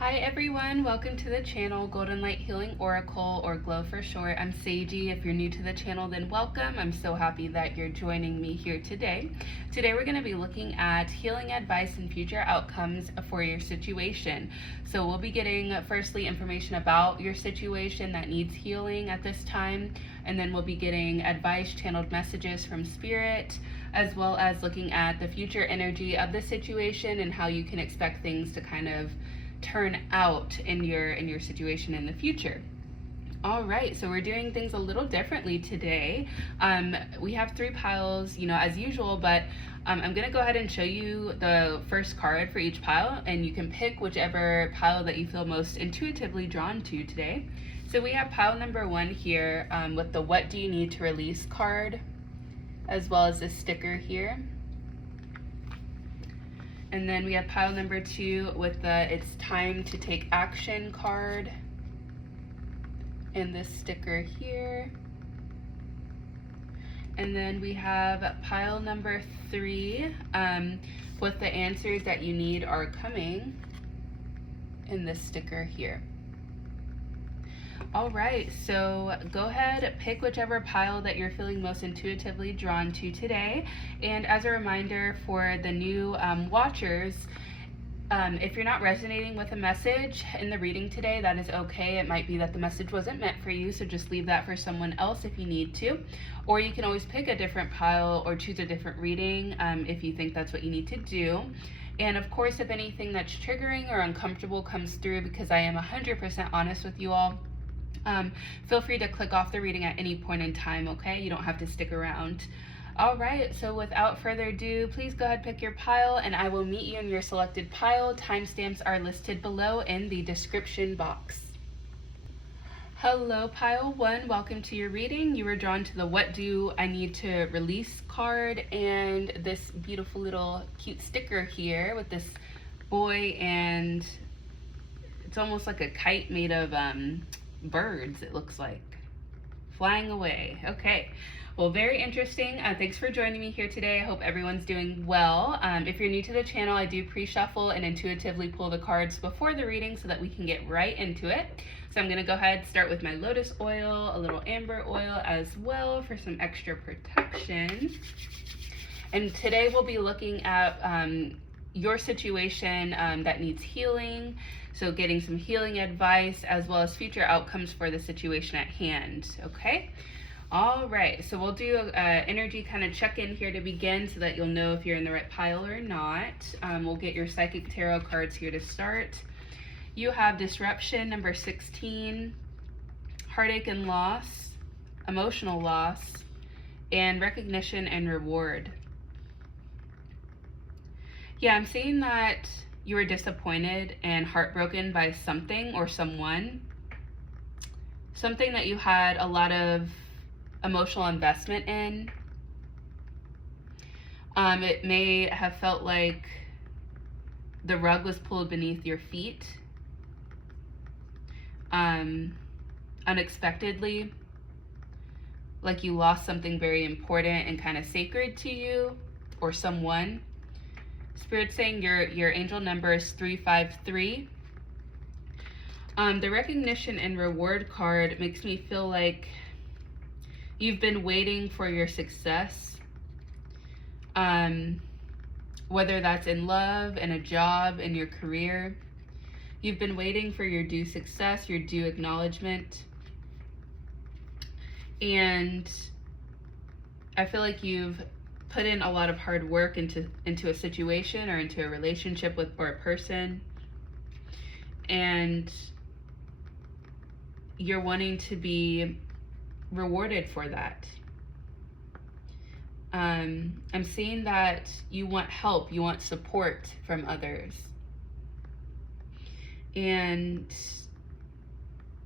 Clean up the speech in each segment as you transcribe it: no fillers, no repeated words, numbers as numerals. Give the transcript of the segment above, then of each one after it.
Hi everyone, welcome to the channel Golden Light Healing Oracle, or Glow for short. I'm Seiji. If you're new to the channel, then welcome. I'm so happy that you're joining me here today. Today we're going to be looking at healing advice and future outcomes for your situation. So we'll be getting firstly information about your situation that needs healing at this time, and then we'll be getting advice, channeled messages from Spirit, as well as looking at the future energy of the situation and how you can expect things to kind of turn out in your situation in the future. All right, so we're doing things a little differently today. We have three piles, as usual, but I'm gonna go ahead and show you the first card for each pile, and you can pick whichever pile that you feel most intuitively drawn to today. So we have pile number one here with the "What do you need to release" card, as well as this sticker here. And then we have pile number two with the "It's time to take action" card, and this sticker here. And then we have pile number three with "The answers that you need are coming," and this sticker here. All right, so go ahead, pick whichever pile that you're feeling most intuitively drawn to today. And as a reminder for the new watchers, if you're not resonating with a message in the reading today, that is okay. It might be that the message wasn't meant for you, so just leave that for someone else if you need to. Or you can always pick a different pile or choose a different reading if you think that's what you need to do. And of course, if anything that's triggering or uncomfortable comes through, because I am 100% honest with you all, feel free to click off the reading at any point in time, okay? You don't have to stick around. All right, so without further ado, please go ahead, pick your pile, and I will meet you in your selected pile. Timestamps are listed below in the description box. Hello, pile one. Welcome to your reading. You were drawn to the "What do I need to release" card, and this beautiful little cute sticker here with this boy, and it's almost like a kite made of birds, it looks like, flying away. Okay, well, very interesting. Thanks for joining me here today. I hope everyone's doing well. If you're new to the channel, I do pre-shuffle and intuitively pull the cards before the reading so that we can get right into it. So I'm going to go ahead and start with my lotus oil, a little amber oil as well for some extra protection. And today we'll be looking at your situation that needs healing. So getting some healing advice as well as future outcomes for the situation at hand, okay? All right, so we'll do an energy kind of check-in here to begin so that you'll know if you're in the right pile or not. We'll get your psychic tarot cards here to start. You have disruption, number 16, heartache and loss, emotional loss, and recognition and reward. Yeah, I'm seeing that you were disappointed and heartbroken by something or someone, something that you had a lot of emotional investment in. It may have felt like the rug was pulled beneath your feet unexpectedly, like you lost something very important and kind of sacred to you or someone. Spirit saying your angel number is 353. The recognition and reward card makes me feel like you've been waiting for your success, whether that's in love, in a job, in your career. You've been waiting for your due success, your due acknowledgement. And I feel like you've put in a lot of hard work into a situation or into a relationship with or a person, and you're wanting to be rewarded for that. I'm seeing that you want help, you want support from others, and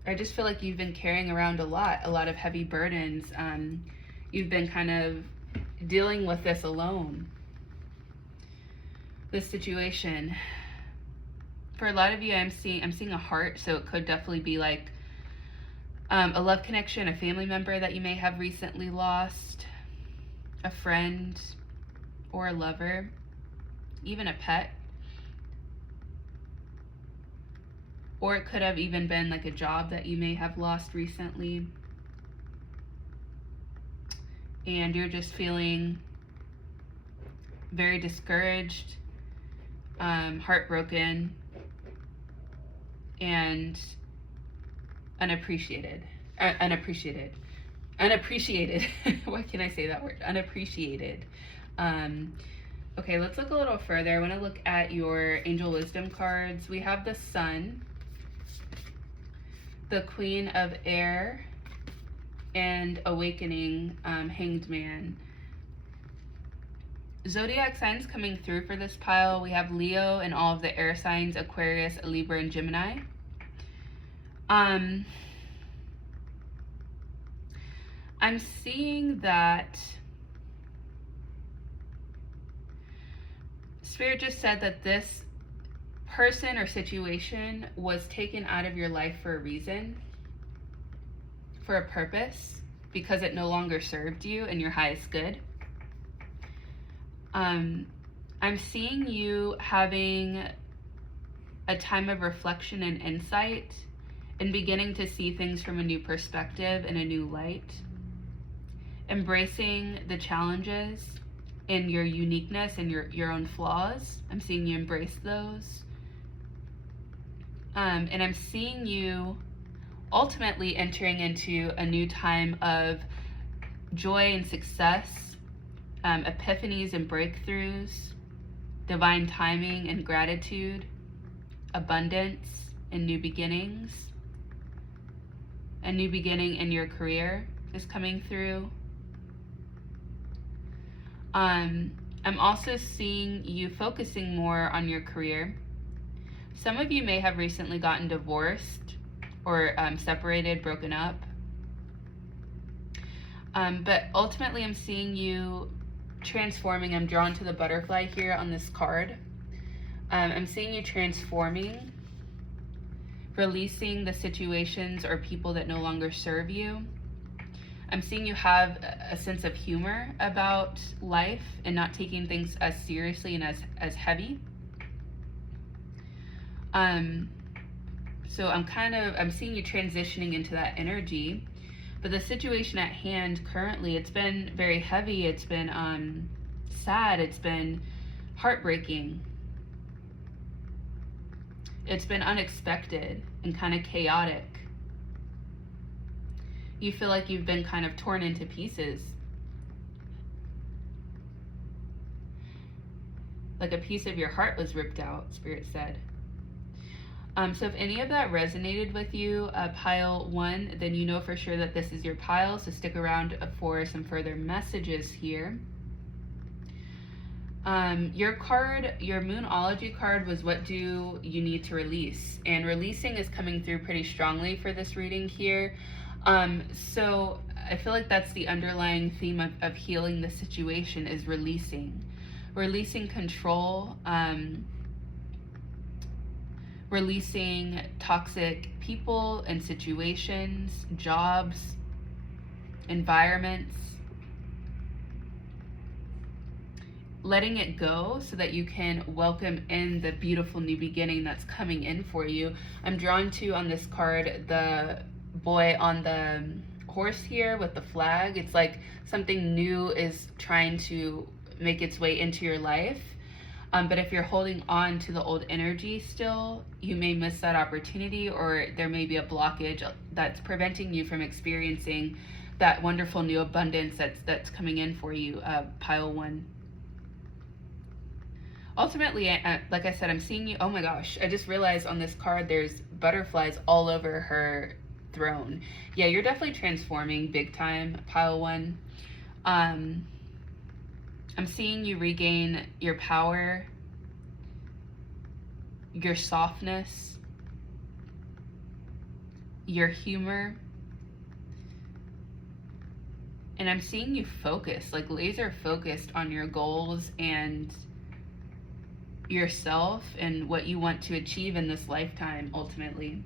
I just feel like you've been carrying around a lot of heavy burdens. You've been kind of dealing with this alone, this situation. For a lot of you, I'm seeing a heart, so it could definitely be like a love connection, a family member that you may have recently lost, a friend or a lover, even a pet. or it could have even been like a job that you may have lost recently. And you're just feeling very discouraged, heartbroken, and unappreciated. Why can't I say that word? Unappreciated. Okay, let's look a little further. I want to look at your angel wisdom cards. We have the Sun, the Queen of Air, and Awakening, Hanged Man. Zodiac signs coming through for this pile. We have Leo and all of the air signs, Aquarius, Libra, and Gemini. I'm seeing that Spirit just said that this person or situation was taken out of your life for a reason, for a purpose, because it no longer served you and your highest good. I'm seeing you having a time of reflection and insight and beginning to see things from a new perspective and a new light. Embracing the challenges and your uniqueness and your own flaws. I'm seeing you embrace those. And I'm seeing you ultimately entering into a new time of joy and success, epiphanies and breakthroughs, divine timing and gratitude, abundance and new beginnings. A new beginning in your career is coming through. I'm also seeing you focusing more on your career. Some of you may have recently gotten divorced or separated, broken up. But ultimately I'm seeing you transforming. I'm drawn to the butterfly here on this card. I'm seeing you transforming, releasing the situations or people that no longer serve you. I'm seeing you have a sense of humor about life and not taking things as seriously and as heavy. So I'm seeing you transitioning into that energy. But the situation at hand currently, it's been very heavy. It's been sad. It's been heartbreaking. It's been unexpected and kind of chaotic. You feel like you've been kind of torn into pieces. Like a piece of your heart was ripped out, Spirit said. So if any of that resonated with you, pile 1, then you know for sure that this is your pile, so stick around for some further messages here. Your card, your Moonology card, was what do you need to release? And releasing is coming through pretty strongly for this reading here. So I feel like that's the underlying theme of healing the situation, is releasing. Releasing control, releasing toxic people and situations, jobs, environments. Letting it go so that you can welcome in the beautiful new beginning that's coming in for you. I'm drawn to, on this card, the boy on the horse here with the flag. It's like something new is trying to make its way into your life. But if you're holding on to the old energy still, you may miss that opportunity, or there may be a blockage that's preventing you from experiencing that wonderful new abundance that's coming in for you, pile 1. Ultimately, like I said, I'm seeing you. Oh my gosh, I just realized on this card there's butterflies all over her throne. Yeah, you're definitely transforming big time, pile 1. I'm seeing you regain your power, your softness, your humor, and I'm seeing you focus, like laser focused on your goals and yourself and what you want to achieve in this lifetime, ultimately.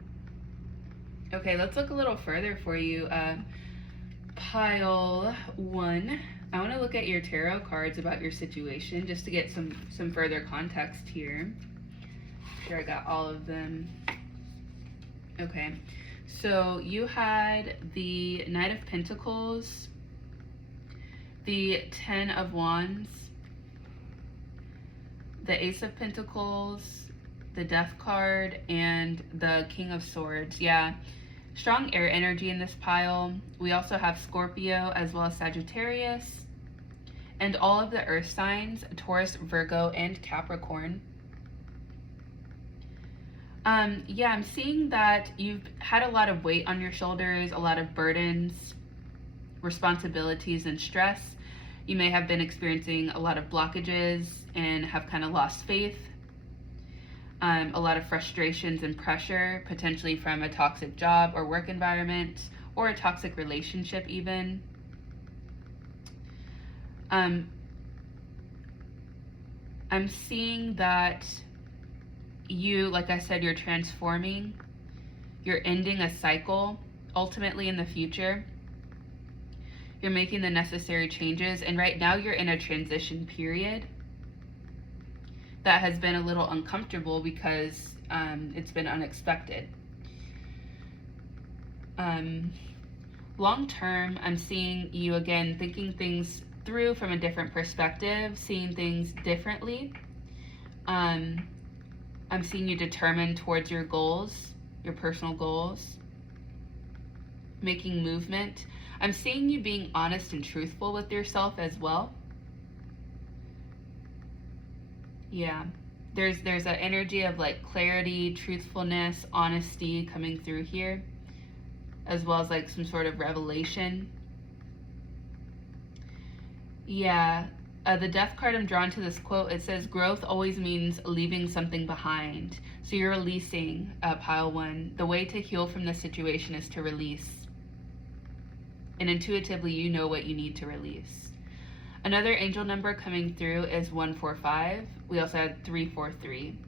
Okay, let's look a little further for you. Pile 1. I want to look at your tarot cards about your situation just to get some further context here. Make sure I got all of them. Okay, so you had the Knight of Pentacles, the Ten of Wands, the Ace of Pentacles, the Death card, and the King of Swords. Yeah, strong air energy in this pile. We also have Scorpio as well as Sagittarius, and all of the earth signs, Taurus, Virgo, and Capricorn. Yeah, I'm seeing that you've had a lot of weight on your shoulders, a lot of burdens, responsibilities, and stress. You may have been experiencing a lot of blockages and have kind of lost faith. A lot of frustrations and pressure, potentially from a toxic job or work environment, or a toxic relationship even. I'm seeing that you, like I said, you're transforming, you're ending a cycle. Ultimately in the future, you're making the necessary changes, and right now you're in a transition period that has been a little uncomfortable because it's been unexpected. Long term, I'm seeing you again thinking things through from a different perspective, seeing things differently. I'm seeing you determined towards your goals, your personal goals, making movement. I'm seeing you being honest and truthful with yourself as well. Yeah, there's an energy of like clarity, truthfulness, honesty coming through here, as well as like some sort of revelation. Yeah. The Death card, I'm drawn to this quote. It says, growth always means leaving something behind. So you're releasing, pile one. The way to heal from this situation is to release. And intuitively, you know what you need to release. Another angel number coming through is 145. We also had 343.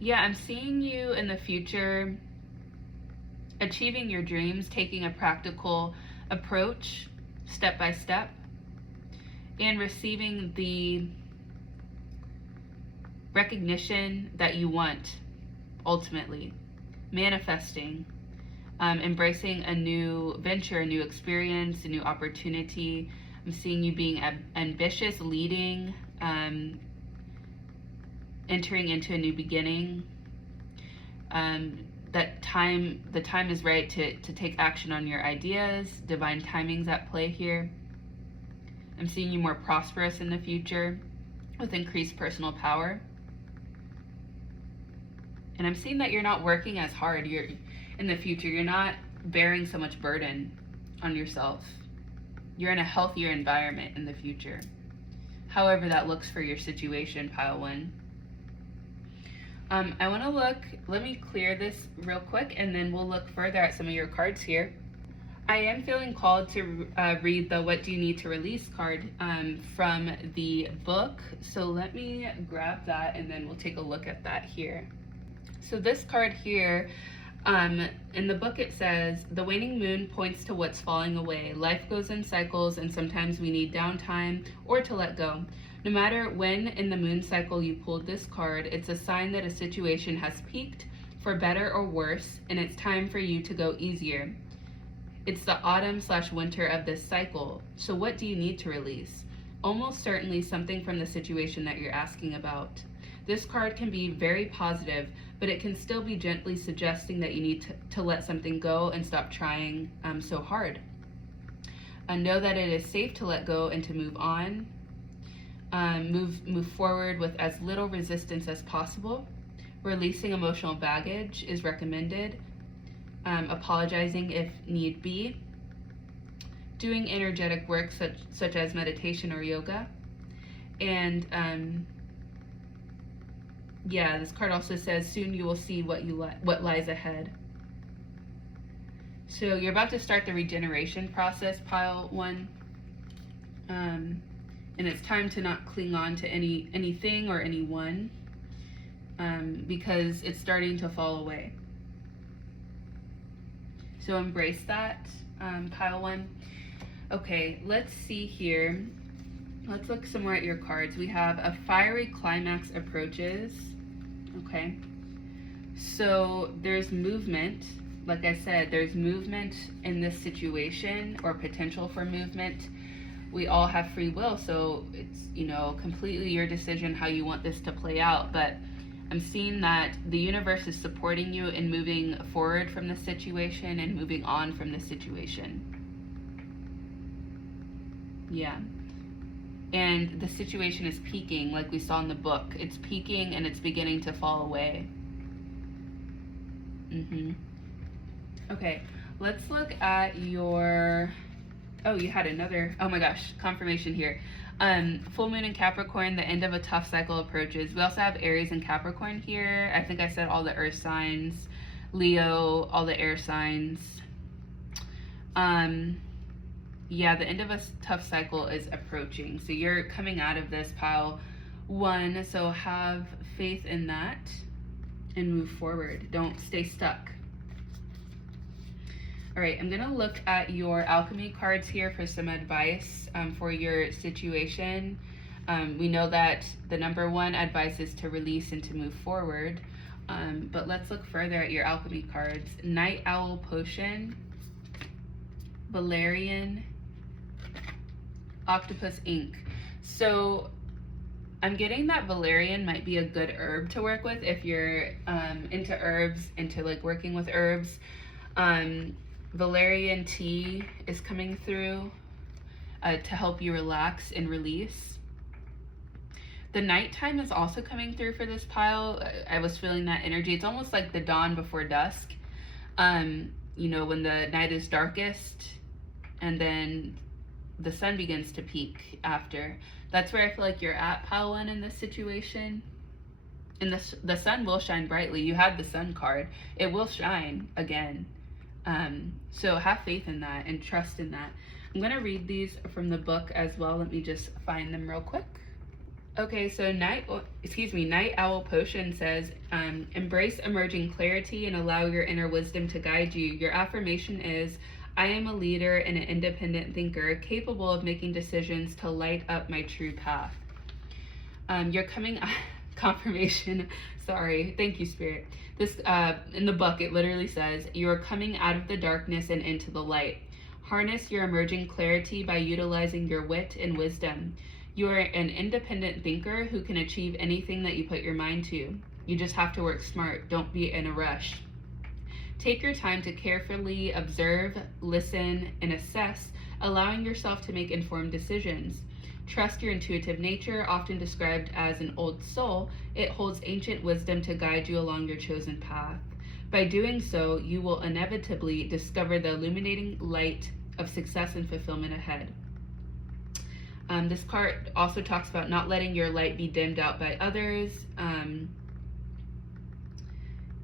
Yeah, I'm seeing you in the future achieving your dreams, taking a practical approach step by step, and receiving the recognition that you want, ultimately manifesting, embracing a new venture, a new experience, a new opportunity. I'm seeing you being ambitious, leading, entering into a new beginning. That the time is right to take action on your ideas. Divine timing's at play here. I'm seeing you more prosperous in the future with increased personal power. And I'm seeing that you're not working as hard. You're in the future, you're not bearing so much burden on yourself. You're in a healthier environment in the future. However that looks for your situation, pile one. I want to look, let me clear this real quick, and then we'll look further at some of your cards here. I am feeling called to read the What Do You Need to Release card from the book. So let me grab that, and then we'll take a look at that here. So this card here, in the book it says, the waning moon points to what's falling away. Life goes in cycles, and sometimes we need downtime or to let go. No matter when in the moon cycle you pulled this card, it's a sign that a situation has peaked for better or worse, and it's time for you to go easier. It's the autumn/winter of this cycle. So what do you need to release? Almost certainly something from the situation that you're asking about. This card can be very positive, but it can still be gently suggesting that you need to let something go and stop trying so hard. Know that it is safe to let go and to move on. Move forward with as little resistance as possible. Releasing emotional baggage is recommended. Apologizing if need be. Doing energetic work such as meditation or yoga. And yeah, this card also says soon you will see what lies ahead. So you're about to start the regeneration process, pile one. And it's time to not cling on to anything or anyone, because it's starting to fall away. So embrace that, pile one. Okay, let's see here. Let's look some more at your cards. We have a fiery climax approaches. Okay? So there's movement. Like I said, there's movement in this situation, or potential for movement. We all have free will, so it's, completely your decision how you want this to play out. But I'm seeing that the universe is supporting you in moving forward from the situation and moving on from the situation. Yeah. And the situation is peaking, like we saw in the book. It's peaking and it's beginning to fall away. Okay, let's look at your... Oh, you had another... Oh my gosh, confirmation here. Full moon in Capricorn, the end of a tough cycle approaches. We also have Aries and Capricorn here. I think I said all the earth signs. Leo, all the air signs. Yeah, the end of a tough cycle is approaching. So you're coming out of this, pile 1. So have faith in that and move forward. Don't stay stuck. All right, I'm gonna look at your alchemy cards here for some advice for your situation. We know that the number 1 advice is to release and to move forward. But let's look further at your alchemy cards. Night Owl Potion, Valerian, Octopus Ink. So I'm getting that valerian might be a good herb to work with if you're into herbs, into like working with herbs. Valerian tea is coming through to help you relax and release. The nighttime is also coming through for this pile. I was feeling that energy. It's almost like the dawn before dusk. When the night is darkest and then the sun begins to peak after. That's where I feel like you're at, pile 1, in this situation. And the sun will shine brightly. You had the sun card. It will shine again. So have faith in that and trust in that. I'm going to read these from the book as well. Let me just find them real quick. Okay, so Night Owl Potion says, embrace emerging clarity and allow your inner wisdom to guide you. Your affirmation is, I am a leader and an independent thinker, capable of making decisions to light up my true path. You're coming... Confirmation. Sorry. Thank you, Spirit. This, in the book, it literally says, you are coming out of the darkness and into the light. Harness your emerging clarity by utilizing your wit and wisdom. You are an independent thinker who can achieve anything that you put your mind to. You just have to work smart. Don't be in a rush. Take your time to carefully observe, listen, and assess, allowing yourself to make informed decisions. Trust your intuitive nature, often described as an old soul. It holds ancient wisdom to guide you along your chosen path. By doing so, you will inevitably discover the illuminating light of success and fulfillment ahead. This card also talks about not letting your light be dimmed out by others.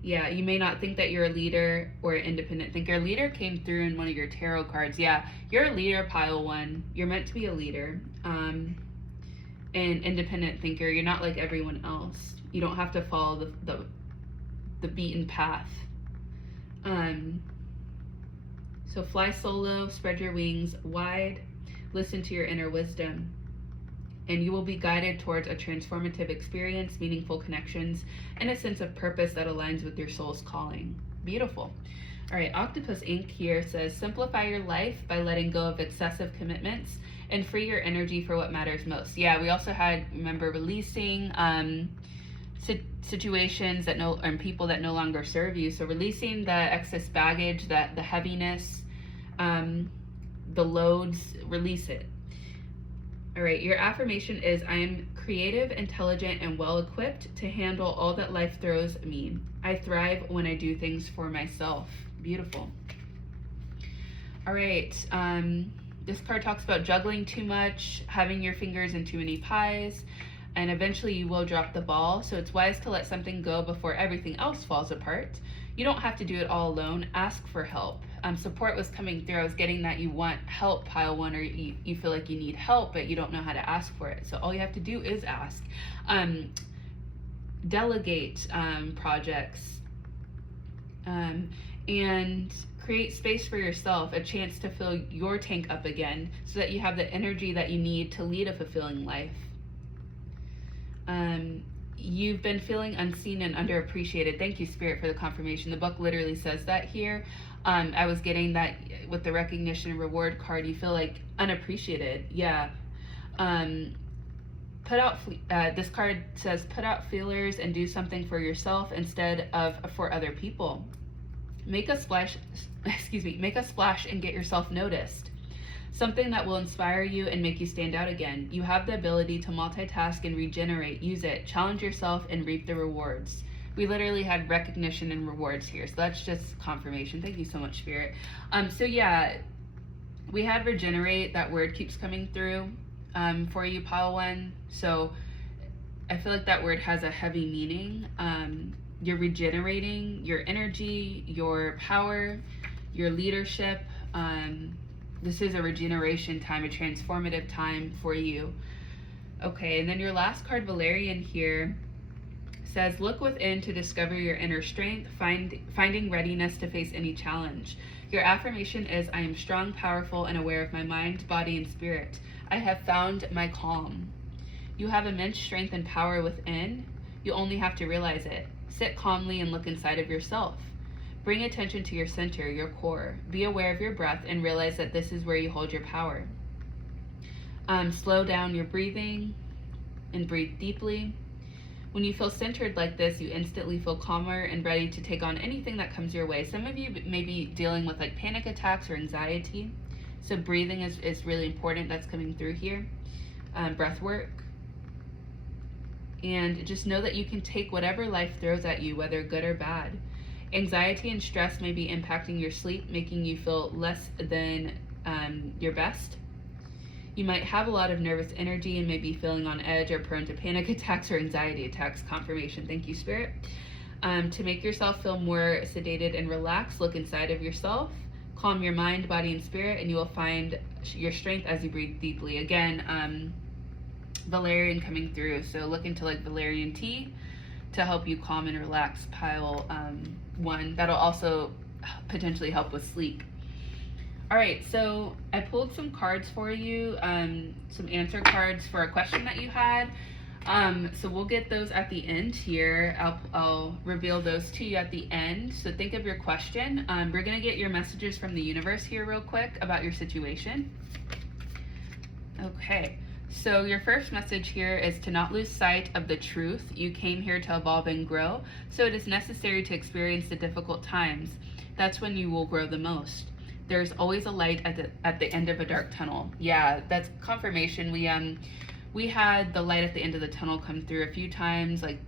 Yeah, you may not think that you're a leader or an independent thinker. Leader came through in one of your tarot cards. Yeah, you're a leader, pile 1. You're meant to be a leader. An independent thinker. You're not like everyone else. You don't have to follow the beaten path. So fly solo, spread your wings wide, listen to your inner wisdom, and you will be guided towards a transformative experience, meaningful connections, and a sense of purpose that aligns with your soul's calling. Beautiful. All right, Octopus Ink here says, simplify your life by letting go of excessive commitments and free your energy for what matters most. Yeah, we also had, remember, releasing situations that and people that no longer serve you. So releasing the excess baggage, the heaviness, the loads, release it. All right, your affirmation is, I am creative, intelligent, and well-equipped to handle all that life throws me. I thrive when I do things for myself. Beautiful. All right, this card talks about juggling too much, having your fingers in too many pies, and eventually you will drop the ball. So it's wise to let something go before everything else falls apart. You don't have to do it all alone. Ask for help. Support was coming through. I was getting that you want help, pile 1, or you feel like you need help, but you don't know how to ask for it. So all you have to do is ask. Delegate projects, and create space for yourself, a chance to fill your tank up again so that you have the energy that you need to lead a fulfilling life. you've been feeling unseen and underappreciated. Thank you, Spirit, for the confirmation. The book literally says that here. I was getting that with the recognition and reward card. You feel like unappreciated. Yeah. This card says, put out feelers and do something for yourself instead of for other people. Make a splash and get yourself noticed. Something that will inspire you and make you stand out again. You have the ability to multitask and regenerate. Use it. Challenge yourself and reap the rewards. We literally had recognition and rewards here, so that's just confirmation. Thank you so much, Spirit. So yeah, we had regenerate. That word keeps coming through for you, Pile 1. So I feel like that word has a heavy meaning. You're regenerating your energy, your power, your leadership. This is a regeneration time, a transformative time for you. Okay, and then your last card, Valerian, here says, look within to discover your inner strength, finding readiness to face any challenge. Your affirmation is, I am strong, powerful, and aware of my mind, body, and spirit. I have found my calm. You have immense strength and power within. You only have to realize it. Sit calmly and look inside of yourself. Bring attention to your center, your core. Be aware of your breath and realize that this is where you hold your power. Slow down your breathing and breathe deeply. When you feel centered like this, you instantly feel calmer and ready to take on anything that comes your way. Some of you may be dealing with like panic attacks or anxiety. So breathing is really important. That's coming through here. Breath work. And just know that you can take whatever life throws at you, whether good or bad. Anxiety and stress may be impacting your sleep, making you feel less than your best. You might have a lot of nervous energy and may be feeling on edge or prone to panic attacks or anxiety attacks. Confirmation. Thank you, Spirit. To make yourself feel more sedated and relaxed, look inside of yourself. Calm your mind, body, and spirit, and you will find your strength as you breathe deeply. Again, Valerian coming through. So look into like Valerian tea to help you calm and relax, Pile 1. That'll also potentially help with sleep. All right, so I pulled some cards for you, some answer cards for a question that you had. So we'll get those at the end here. I'll reveal those to you at the end. So think of your question. We're gonna get your messages from the universe here real quick about your situation. Okay, so your first message here is to not lose sight of the truth. You came here to evolve and grow, so it is necessary to experience the difficult times. That's when you will grow the most. There's always a light at the end of a dark tunnel. Yeah, that's confirmation. We had the light at the end of the tunnel come through a few times, like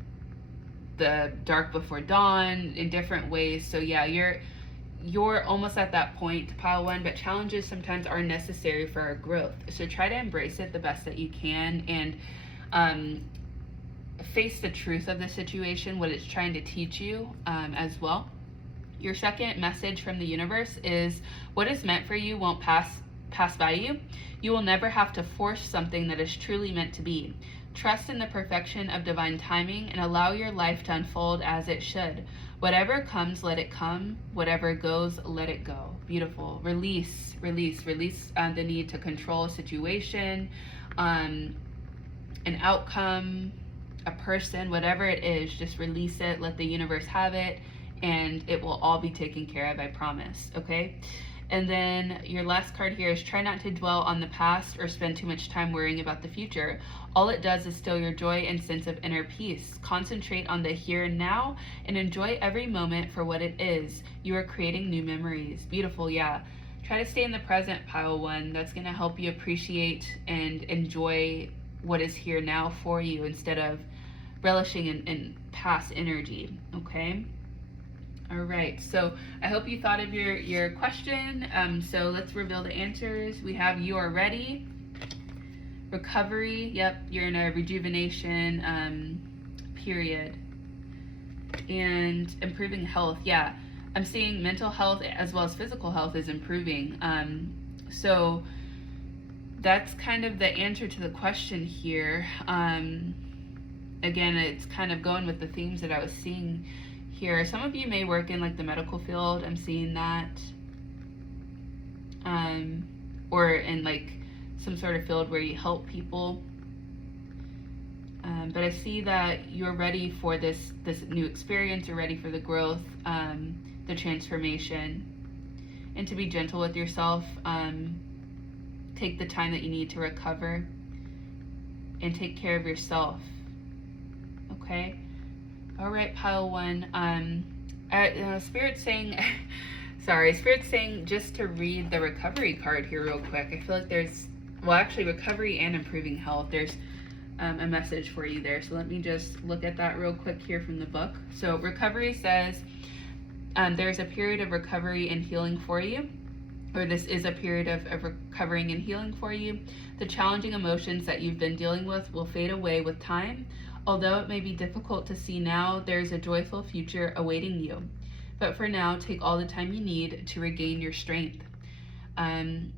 the dark before dawn in different ways. So yeah, you're almost at that point, Pile 1, but challenges sometimes are necessary for our growth. So try to embrace it the best that you can and face the truth of the situation, what it's trying to teach you as well. Your second message from the universe is, what is meant for you won't pass by you. You will never have to force something that is truly meant to be. Trust in the perfection of divine timing and allow your life to unfold as it should. Whatever comes, let it come. Whatever goes, let it go. Beautiful. Release the need to control a situation, an outcome, a person, whatever it is, just release it, let the universe have it, and it will all be taken care of, I promise, okay? And then your last card here is, try not to dwell on the past or spend too much time worrying about the future. All it does is steal your joy and sense of inner peace. Concentrate on the here and now and enjoy every moment for what it is. You are creating new memories. Beautiful, yeah. Try to stay in the present, Pile 1. That's going to help you appreciate and enjoy what is here now for you instead of relishing in past energy, okay? All right, so I hope you thought of your question. So let's reveal the answers. We have, you are ready. Recovery, yep, you're in a rejuvenation period. And improving health, yeah. I'm seeing mental health as well as physical health is improving. So that's kind of the answer to the question here. Again, it's kind of going with the themes that I was seeing here. Some of you may work in like the medical field. I'm seeing that. Or in like some sort of field where you help people. But I see that you're ready for this new experience. You're ready for the growth, the transformation, and to be gentle with yourself. Take the time that you need to recover and take care of yourself. Okay? All right, pile 1. Spirit's saying, Spirit's saying just to read the recovery card here real quick. I feel like there's, well, actually, recovery and improving health. There's a message for you there. So let me just look at that real quick here from the book. So recovery says there's a period of recovery and healing for you, or this is a period of recovering and healing for you. The challenging emotions that you've been dealing with will fade away with time. Although it may be difficult to see now, there's a joyful future awaiting you. But for now, take all the time you need to regain your strength. And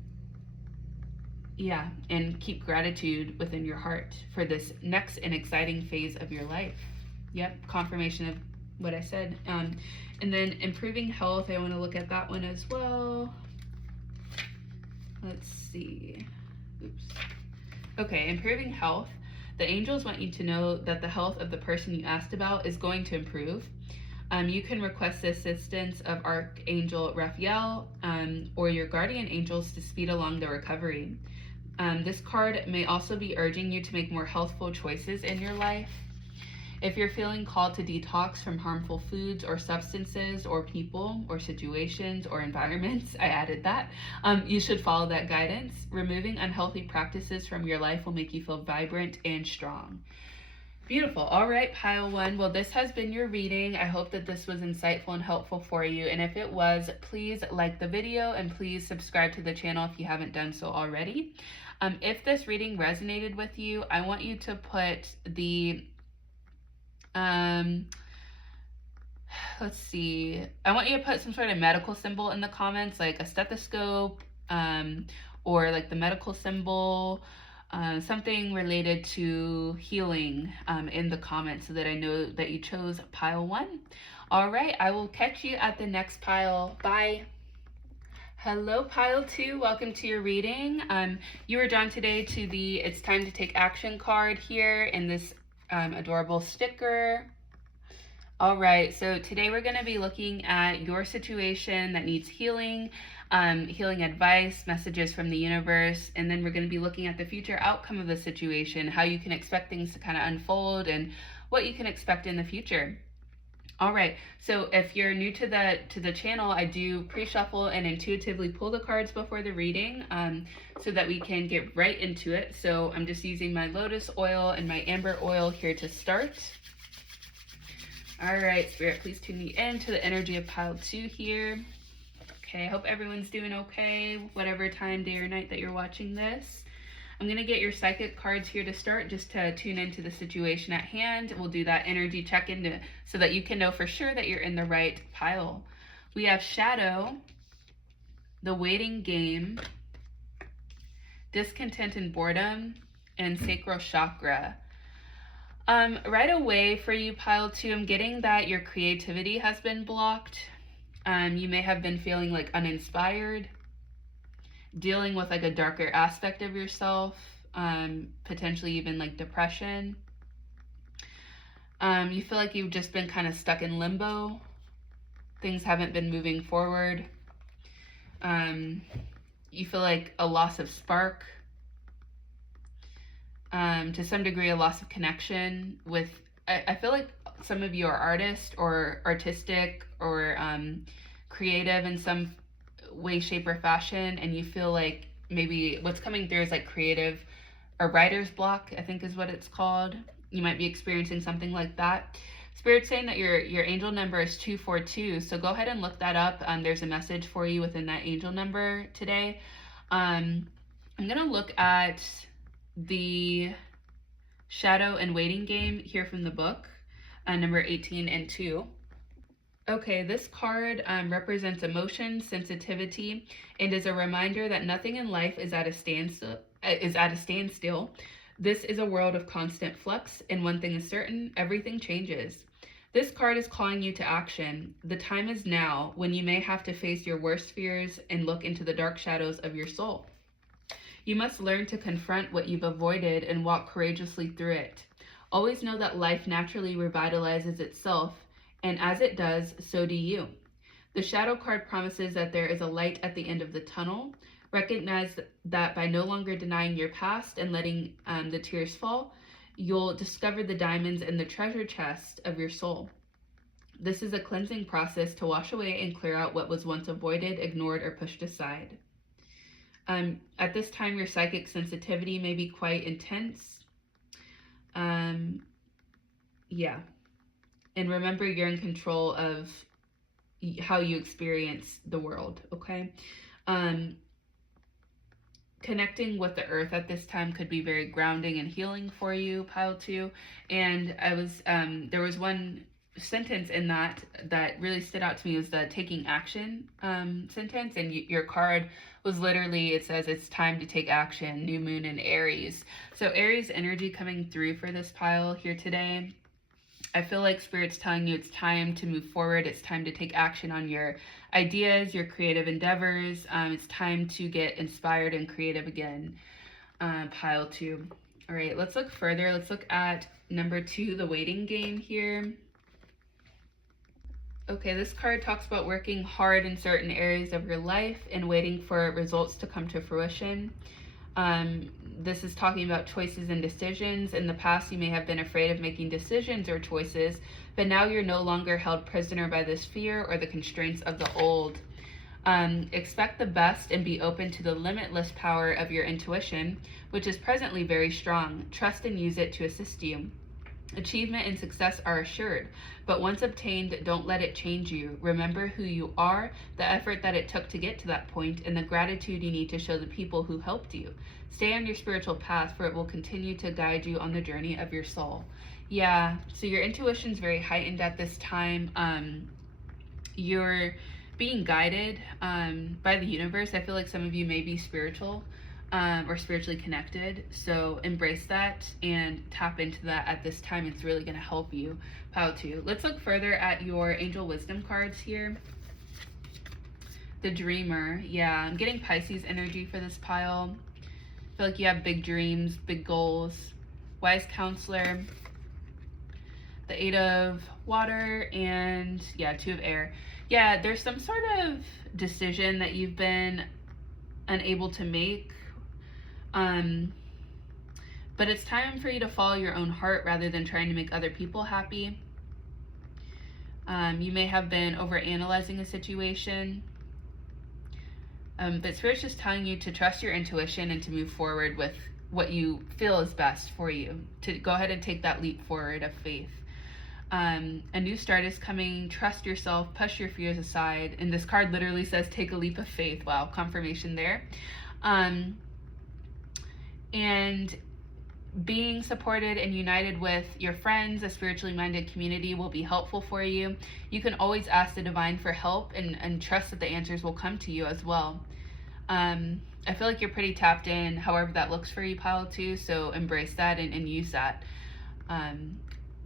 keep gratitude within your heart for this next and exciting phase of your life. Yep, confirmation of what I said. And then improving health, I want to look at that one as well. Let's see. Oops. Okay, improving health. The angels want you to know that the health of the person you asked about is going to improve. You can request the assistance of Archangel Raphael or your guardian angels to speed along the recovery. This card may also be urging you to make more healthful choices in your life. If you're feeling called to detox from harmful foods or substances or people or situations or environments, I added that, you should follow that guidance. Removing unhealthy practices from your life will make you feel vibrant and strong. Beautiful. All right, pile 1. Well, this has been your reading. I hope that this was insightful and helpful for you. And if it was, please like the video and please subscribe to the channel if you haven't done so already. If this reading resonated with you, I want you to put the let's see. I want you to put some sort of medical symbol in the comments, like a stethoscope, or like the medical symbol, something related to healing in the comments so that I know that you chose pile 1. All right, I will catch you at the next pile. Bye. Hello, pile 2. Welcome to your reading. You were drawn today to the It's Time to Take Action card here in this adorable sticker. All right, so today we're going to be looking at your situation that needs healing, healing advice, messages from the universe, and then we're going to be looking at the future outcome of the situation, how you can expect things to kind of unfold, and what you can expect in the future. All right, so if you're new to the channel, I do pre-shuffle and intuitively pull the cards before the reading so that we can get right into it. So I'm just using my lotus oil and my amber oil here to start. All right, Spirit, please tune me in to the energy of pile 2 here. Okay, I hope everyone's doing okay, whatever time, day, or night that you're watching this. I'm going to get your psychic cards here to start just to tune into the situation at hand. We'll do that energy check-in so that you can know for sure that you're in the right pile. We have Shadow, The Waiting Game, Discontent and Boredom, and Sacral Chakra. Right away for you, pile 2, I'm getting that your creativity has been blocked. You may have been feeling like uninspired, dealing with like a darker aspect of yourself, potentially even like depression. You feel like you've just been kind of stuck in limbo. Things haven't been moving forward. You feel like a loss of spark. To some degree, a loss of connection with, I feel like some of you are artists or artistic or creative in some way, shape, or fashion, and you feel like maybe what's coming through is like creative or writer's block, I think is what it's called. You might be experiencing something like that. Spirit's saying that your angel number is 242, so go ahead and look that up. There's a message for you within that angel number today. I'm gonna look at the Shadow and Waiting Game here from the book, number 18 and 2. Okay, this card represents emotion, sensitivity, and is a reminder that nothing in life is at a standstill. This is a world of constant flux, and one thing is certain, everything changes. This card is calling you to action. The time is now when you may have to face your worst fears and look into the dark shadows of your soul. You must learn to confront what you've avoided and walk courageously through it. Always know that life naturally revitalizes itself, and as it does, so do you. The shadow card promises that there is a light at the end of the tunnel. Recognize that by no longer denying your past and letting the tears fall, you'll discover the diamonds in the treasure chest of your soul. This is a cleansing process to wash away and clear out what was once avoided, ignored, or pushed aside. At this time, your psychic sensitivity may be quite intense. Yeah. And remember, you're in control of how you experience the world, okay? Connecting with the earth at this time could be very grounding and healing for you, pile 2. And there was one sentence in that really stood out to me, was the taking action sentence, and your card was literally, it says it's time to take action, new moon in Aries. So Aries energy coming through for this pile here today. I feel like Spirit's telling you it's time to move forward. It's time to take action on your ideas, your creative endeavors. It's time to get inspired and creative again, pile 2. All right, let's look further. Let's look at number 2, the waiting game here. Okay, this card talks about working hard in certain areas of your life and waiting for results to come to fruition. This is talking about choices and decisions. In the past, you may have been afraid of making decisions or choices, but now you're no longer held prisoner by this fear or the constraints of the old. Expect the best and be open to the limitless power of your intuition, which is presently very strong. Trust and use it to assist you. Achievement and success are assured, but once obtained, don't let it change you. Remember who you are, the effort that it took to get to that point, and the gratitude you need to show the people who helped you. Stay on your spiritual path, for it will continue to guide you on the journey of your soul. Yeah, so your intuition is very heightened at this time. You're being guided by the universe. I feel like some of you may be spiritual. Or spiritually connected, so embrace that and tap into that at this time. It's really going to help you, pile 2. Let's look further at your angel wisdom cards here. The dreamer. Yeah, I'm getting Pisces energy for this pile. I feel like you have big dreams, big goals. Wise counselor. The 8 of water, and yeah, 2 of air. Yeah, there's some sort of decision that you've been unable to make. But it's time for you to follow your own heart rather than trying to make other people happy. You may have been overanalyzing a situation. But Spirit's just telling you to trust your intuition and to move forward with what you feel is best for you. To go ahead and take that leap forward of faith. A new start is coming. Trust yourself. Push your fears aside. And this card literally says, take a leap of faith. Wow, confirmation there. And being supported and united with your friends, a spiritually minded community, will be helpful for you. You can always ask the divine for help and trust that the answers will come to you as well. I feel like you're pretty tapped in, however that looks for you, pile 2, so embrace that and use that.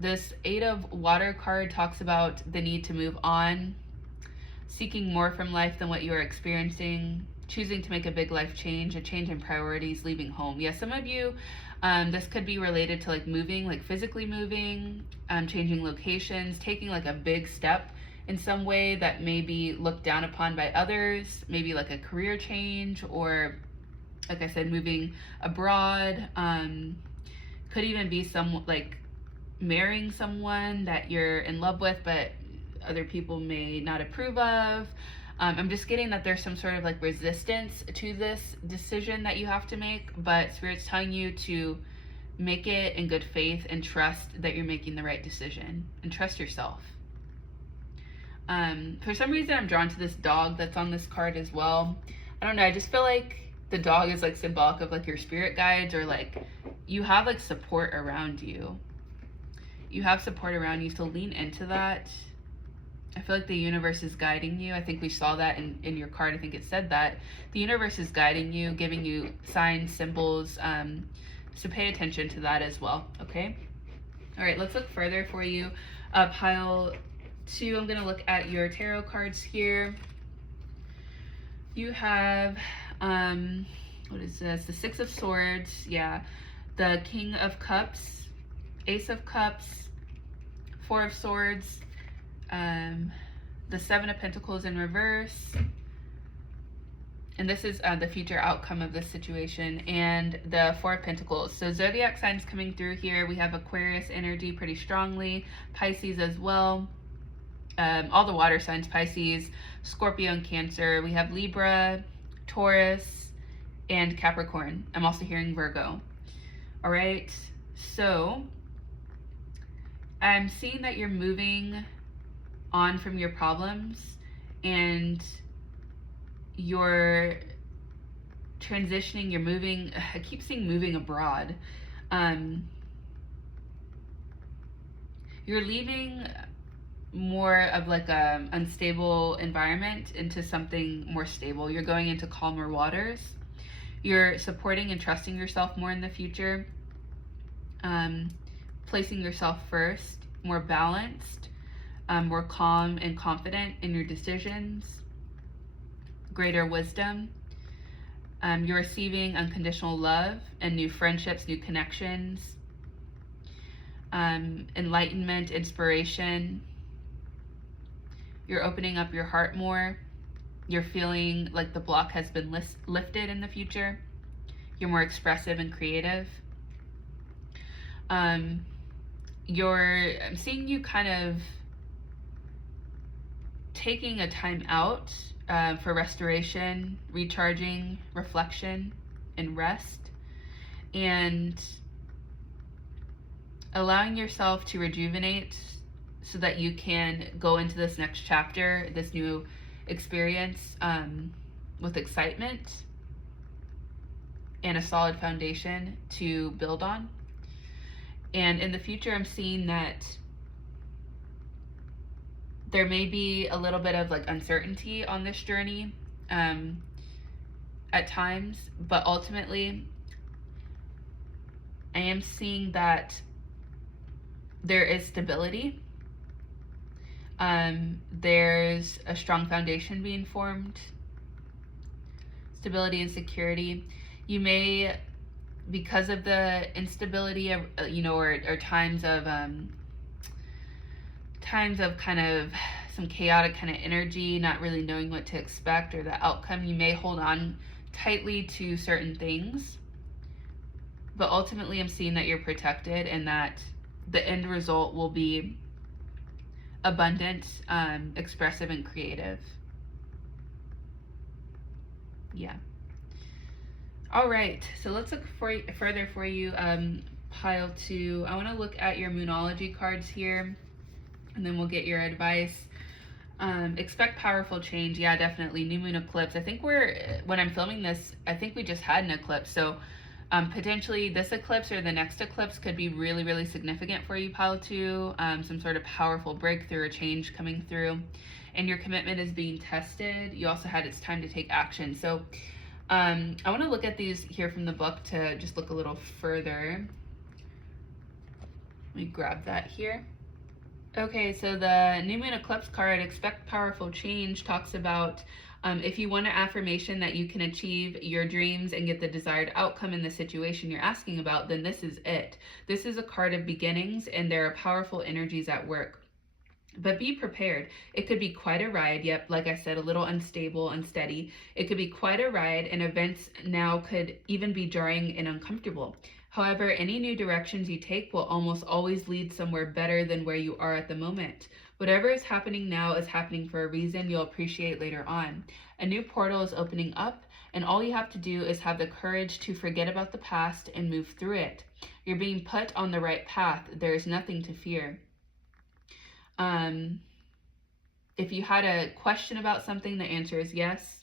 This 8 of water card talks about the need to move on, seeking more from life than what you are experiencing, choosing to make a big life change, a change in priorities, leaving home. Yeah, some of you, this could be related to like moving, like physically moving, changing locations, taking like a big step in some way that may be looked down upon by others, maybe like a career change, or like I said, moving abroad. Could even be some like marrying someone that you're in love with, but other people may not approve of. I'm just getting that there's some sort of like resistance to this decision that you have to make, but Spirit's telling you to make it in good faith and trust that you're making the right decision and trust yourself. For some reason, I'm drawn to this dog that's on this card as well. I don't know, I just feel like the dog is like symbolic of like your spirit guides, or like you have like support around you. You have support around you, so lean into that. I feel like the universe is guiding you. I think we saw that in your card. I think it said that. The universe is guiding you, giving you signs, symbols. So pay attention to that as well, okay? All right, let's look further for you. Pile 2, I'm going to look at your tarot cards here. You have, what is this? The 6 of Swords, yeah. The King of Cups, Ace of Cups, Four of Swords, the Seven of Pentacles in reverse, and this is the future outcome of this situation, and the Four of Pentacles. So zodiac signs coming through here. We have Aquarius energy pretty strongly, Pisces as well, all the water signs, Pisces, Scorpio, and Cancer. We have Libra, Taurus, and Capricorn. I'm also hearing Virgo. All right, so I'm seeing that you're moving on from your problems, and you're transitioning, you're moving. I keep seeing moving abroad. You're leaving more of like a unstable environment into something more stable. You're going into calmer waters. You're supporting and trusting yourself more in the future, placing yourself first, more balanced, more calm and confident in your decisions, greater wisdom. You're receiving unconditional love and new friendships, new connections, enlightenment, inspiration. You're opening up your heart more. You're feeling like the block has been lifted in the future. You're more expressive and creative. I'm seeing you kind of taking a time out for restoration, recharging, reflection, and rest, and allowing yourself to rejuvenate so that you can go into this next chapter, this new experience, with excitement and a solid foundation to build on. And in the future, I'm seeing that there may be a little bit of like uncertainty on this journey at times, but ultimately I am seeing that there is stability. There's a strong foundation being formed, stability and security. You may, because of the instability of, or times of kind of some chaotic kind of energy, not really knowing what to expect or the outcome, you may hold on tightly to certain things. But ultimately, I'm seeing that you're protected and that the end result will be abundant, expressive, and creative. Yeah. All right, so let's look further for you, pile 2. I want to look at your Moonology cards here, and then we'll get your advice. Expect powerful change. Yeah, definitely. New moon eclipse. I think when I'm filming this, I think we just had an eclipse. So potentially this eclipse or the next eclipse could be really, really significant for you, pile 2. Some sort of powerful breakthrough or change coming through. And your commitment is being tested. You also had it's time to take action. So I want to look at these here from the book to just look a little further. Let me grab that here. Okay, so the New Moon Eclipse card, Expect Powerful Change, talks about if you want an affirmation that you can achieve your dreams and get the desired outcome in the situation you're asking about, then this is it. This is a card of beginnings, and there are powerful energies at work. But be prepared. It could be quite a ride. Yep, like I said, a little unstable, unsteady. It could be quite a ride, and events now could even be jarring and uncomfortable. However, any new directions you take will almost always lead somewhere better than where you are at the moment. Whatever is happening now is happening for a reason you'll appreciate later on. A new portal is opening up, and all you have to do is have the courage to forget about the past and move through it. You're being put on the right path. There is nothing to fear. If you had a question about something, the answer is yes.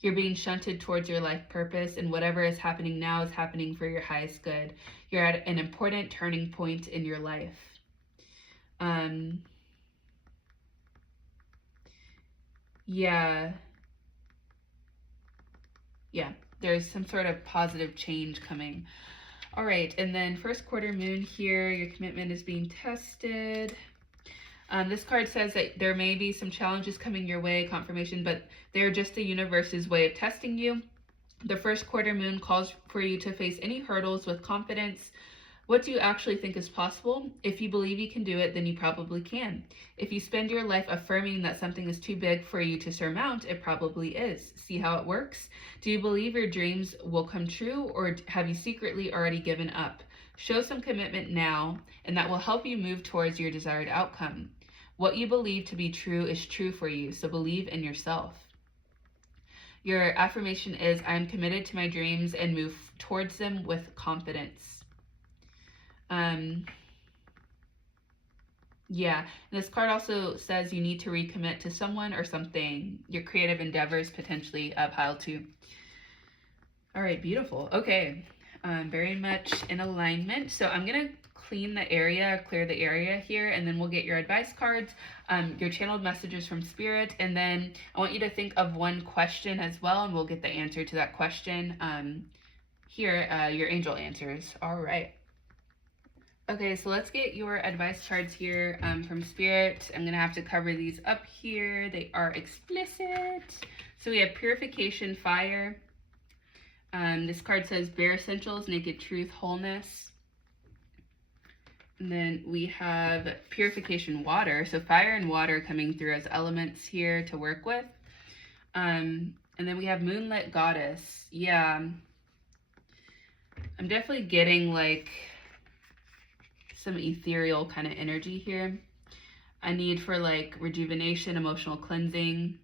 You're being shunted towards your life purpose, and whatever is happening now is happening for your highest good. You're at an important turning point in your life. Yeah, there's some sort of positive change coming. All right, and then first quarter moon here, your commitment is being tested. This card says that there may be some challenges coming your way, confirmation, but they're just the universe's way of testing you. The first quarter moon calls for you to face any hurdles with confidence, What do you actually think is possible? If you believe you can do it, then you probably can. If you spend your life affirming that something is too big for you to surmount, it probably is. See how it works? Do you believe your dreams will come true, or have you secretly already given up? Show some commitment now, and that will help you move towards your desired outcome. What you believe to be true is true for you, so believe in yourself. Your affirmation is, I am committed to my dreams and move towards them with confidence. Yeah, and this card also says you need to recommit to someone or something, your creative endeavors, potentially, pile 2. All right, beautiful. Okay, very much in alignment. So I'm going to clear the area here, and then we'll get your advice cards, your channeled messages from Spirit, and then I want you to think of one question as well, and we'll get the answer to that question here, your angel answers. All right. Okay, so let's get your advice cards here from Spirit. I'm going to have to cover these up here. They are explicit. So we have Purification, Fire. This card says Bare Essentials, Naked Truth, Wholeness. And then we have Purification, Water. So fire and water coming through as elements here to work with. And then we have Moonlit Goddess. Yeah. I'm definitely getting like some ethereal kind of energy here. A need for like rejuvenation, emotional cleansing.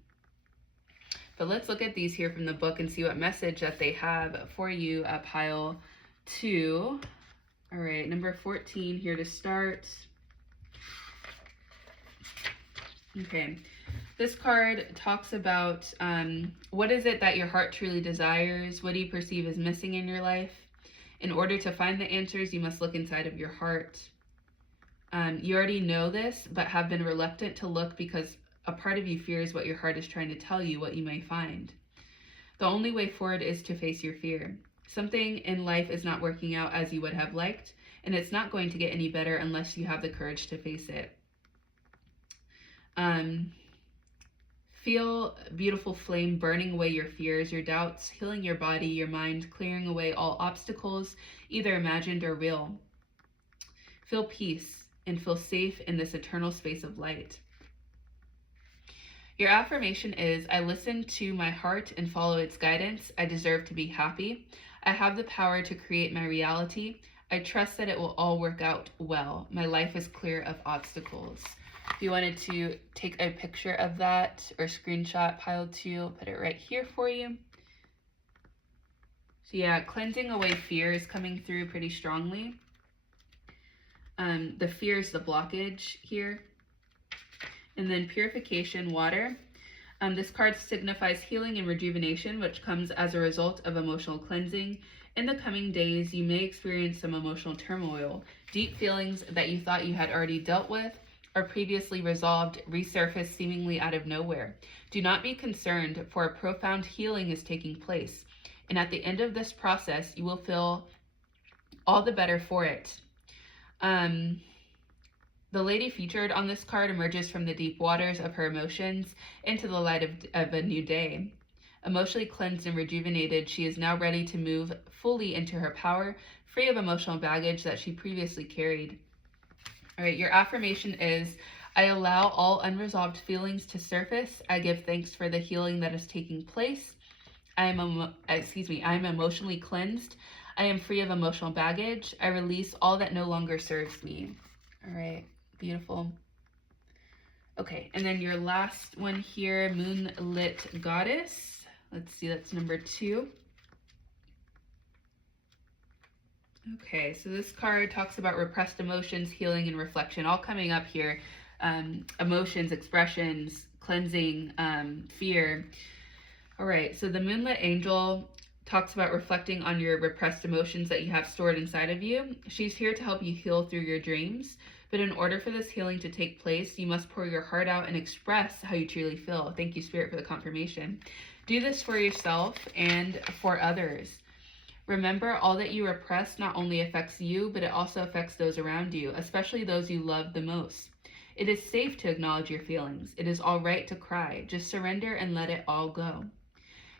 But let's look at these here from the book and see what message that they have for you, pile 2. All right, number 14 here to start. Okay, this card talks about what is it that your heart truly desires? What do you perceive as missing in your life? In order to find the answers, you must look inside of your heart. You already know this, but have been reluctant to look because a part of you fears what your heart is trying to tell you, what you may find. The only way forward is to face your fear. Something in life is not working out as you would have liked, and it's not going to get any better unless you have the courage to face it. Feel beautiful flame burning away your fears, your doubts, healing your body, your mind, clearing away all obstacles, either imagined or real. Feel peace and feel safe in this eternal space of light. Your affirmation is, I listen to my heart and follow its guidance. I deserve to be happy. I have the power to create my reality. I trust that it will all work out well. My life is clear of obstacles. If you wanted to take a picture of that or screenshot pile 2, I'll put it right here for you. So yeah, cleansing away fear is coming through pretty strongly. The fear is the blockage here. And then purification, water. This card signifies healing and rejuvenation, which comes as a result of emotional cleansing. In the coming days, you may experience some emotional turmoil. Deep feelings that you thought you had already dealt with or previously resolved resurface seemingly out of nowhere. Do not be concerned, for a profound healing is taking place. And at the end of this process, you will feel all the better for it. The lady featured on this card emerges from the deep waters of her emotions into the light of a new day. Emotionally cleansed and rejuvenated, she is now ready to move fully into her power, free of emotional baggage that she previously carried. All right, your affirmation is, I allow all unresolved feelings to surface. I give thanks for the healing that is taking place. I am emotionally cleansed. I am free of emotional baggage. I release all that no longer serves me. All right, beautiful. Okay, and then your last one here, Moonlit Goddess. Let's see, that's number 2. Okay, so this card talks about repressed emotions, healing, and reflection, all coming up here. Emotions, expressions, cleansing, fear. All right, so the Moonlit Angel talks about reflecting on your repressed emotions that you have stored inside of you. She's here to help you heal through your dreams. But in order for this healing to take place, you must pour your heart out and express how you truly feel. Thank you, Spirit, for the confirmation. Do this for yourself and for others. Remember, all that you repress not only affects you, but it also affects those around you, especially those you love the most. It is safe to acknowledge your feelings. It is all right to cry. Just surrender and let it all go.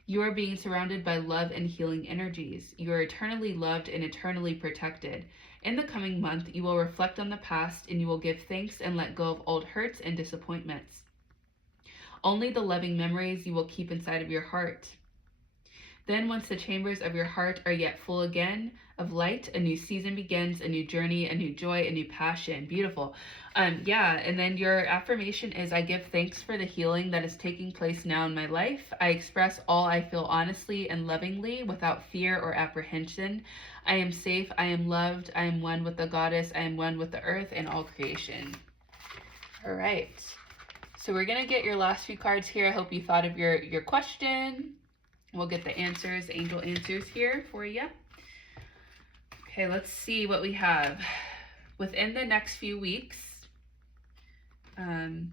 You are being surrounded by love and healing energies. You are eternally loved and eternally protected. In the coming month, you will reflect on the past and you will give thanks and let go of old hurts and disappointments. Only the loving memories you will keep inside of your heart. Then, once the chambers of your heart are yet full again of light, a new season begins, a new journey, a new joy, a new passion. Beautiful. And then your affirmation is, I give thanks for the healing that is taking place now in my life. I express all I feel honestly and lovingly without fear or apprehension. I am safe. I am loved. I am one with the goddess. I am one with the earth and all creation. All right. So we're going to get your last few cards here. I hope you thought of your question. We'll get the answers, angel answers here for you. Okay, let's see what we have. Within the next few weeks,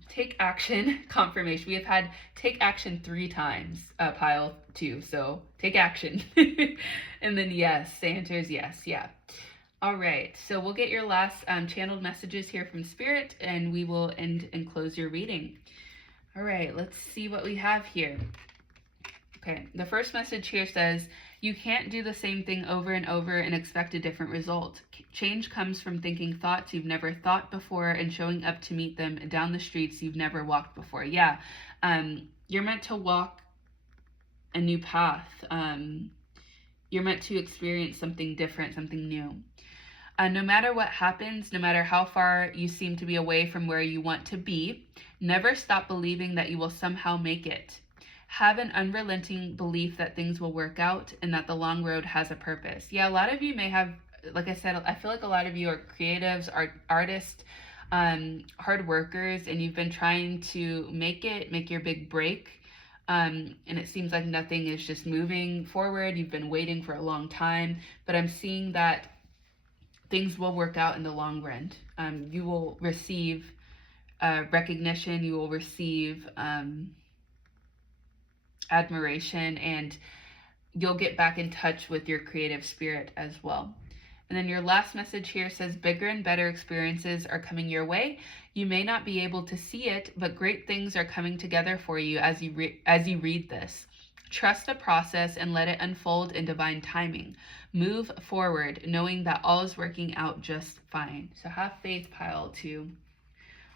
take action, confirmation. We have had take action 3 times, pile 2, so take action. And then yes, the answer is yes, yeah. All right, so we'll get your last channeled messages here from Spirit, and we will end and close your reading. All right, let's see what we have here. Okay, the first message here says, you can't do the same thing over and over and expect a different result. Change comes from thinking thoughts you've never thought before and showing up to meet them down the streets you've never walked before. Yeah, you're meant to walk a new path. You're meant to experience something different, something new. No matter what happens, no matter how far you seem to be away from where you want to be, never stop believing that you will somehow make it. Have an unrelenting belief that things will work out and that the long road has a purpose. Yeah, a lot of you may have, like I said, I feel like a lot of you are creatives, artists, hard workers, and you've been trying to make your big break. And it seems like nothing is just moving forward. You've been waiting for a long time, but I'm seeing that things will work out in the long run. You will receive recognition. You will receive admiration, and you'll get back in touch with your creative spirit as well. And then your last message here says, bigger and better experiences are coming your way. You may not be able to see it, but great things are coming together for you as you read this. Trust the process and let it unfold in divine timing. Move forward, knowing that all is working out just fine. So have faith, pile 2.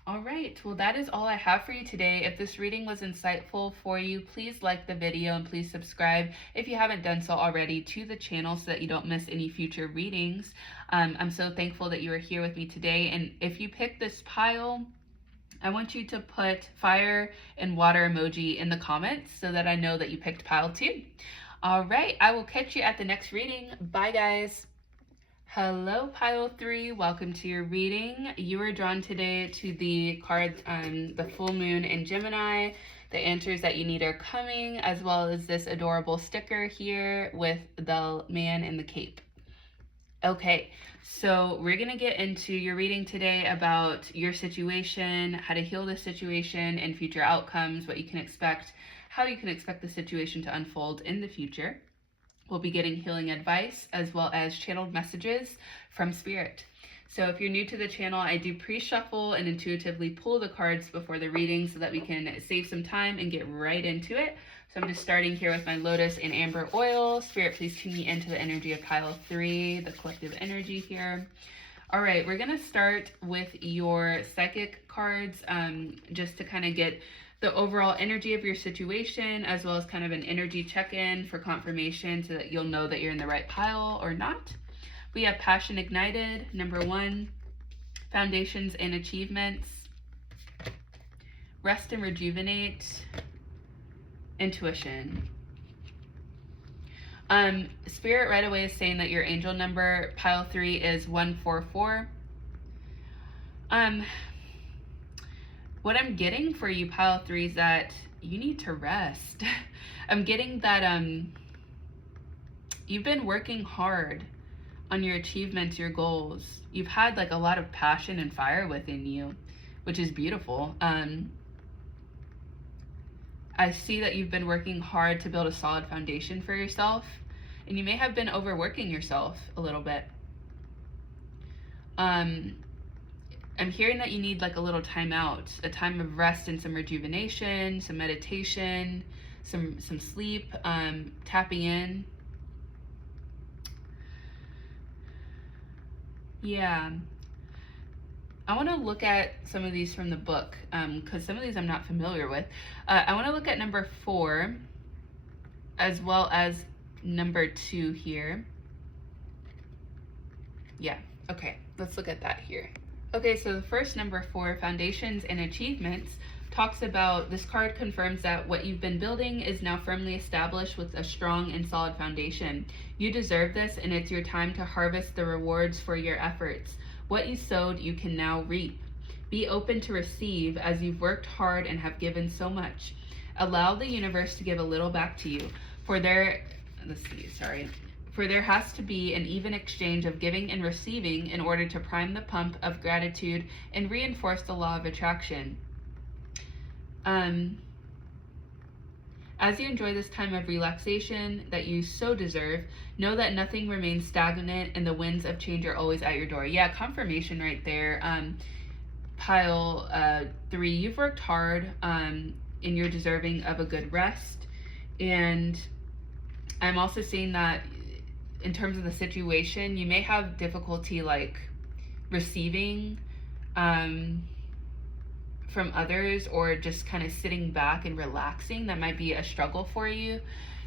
All right, well, that is all I have for you today. If this reading was insightful for you, please like the video and please subscribe if you haven't done so already to the channel so that you don't miss any future readings. I'm so thankful that you are here with me today. And if you pick this pile, I want you to put fire and water emoji in the comments so that I know that you picked pile 2. All right, I will catch you at the next reading. Bye, guys. Hello, pile 3. Welcome to your reading. You are drawn today to the cards on the full moon in Gemini. The answers that you need are coming, as well as this adorable sticker here with the man in the cape. Okay, so we're going to get into your reading today about your situation, how to heal the situation and future outcomes, what you can expect, how you can expect the situation to unfold in the future. We'll be getting healing advice as well as channeled messages from Spirit. So if you're new to the channel, I do pre-shuffle and intuitively pull the cards before the reading so that we can save some time and get right into it. So I'm just starting here with my lotus and amber oil. Spirit, please tune me into the energy of pile 3, the collective energy here. All right, we're going to start with your psychic cards just to kind of get the overall energy of your situation, as well as kind of an energy check-in for confirmation so that you'll know that you're in the right pile or not. We have Passion Ignited, number 1, Foundations and Achievements, Rest and Rejuvenate, Intuition. Spirit right away is saying that your angel number, pile 3, is 144. What I'm getting for you, pile 3, is that you need to rest. I'm getting that you've been working hard on your achievements, your goals. You've had like a lot of passion and fire within you, which is beautiful. I see that you've been working hard to build a solid foundation for yourself, and you may have been overworking yourself a little bit. I'm hearing that you need like a little time out, a time of rest and some rejuvenation, some meditation, some sleep, tapping in. Yeah. I want to look at some of these from the book, because some of these I'm not familiar with. I want to look at number 4 as well as number 2 here. Yeah, okay, let's look at that here. Okay, so the first number 4, Foundations and Achievements, talks about, this card confirms that what you've been building is now firmly established with a strong and solid foundation. You deserve this, and it's your time to harvest the rewards for your efforts. What you sowed, you can now reap. Be open to receive, as you've worked hard and have given so much. Allow the universe to give a little back to you. For there has to be an even exchange of giving and receiving in order to prime the pump of gratitude and reinforce the law of attraction. As you enjoy this time of relaxation that you so deserve, know that nothing remains stagnant and the winds of change are always at your door. Yeah, confirmation right there. Pile 3, you've worked hard and you're deserving of a good rest. And I'm also seeing that in terms of the situation, you may have difficulty like receiving from others, or just kind of sitting back and relaxing. That might be a struggle for you.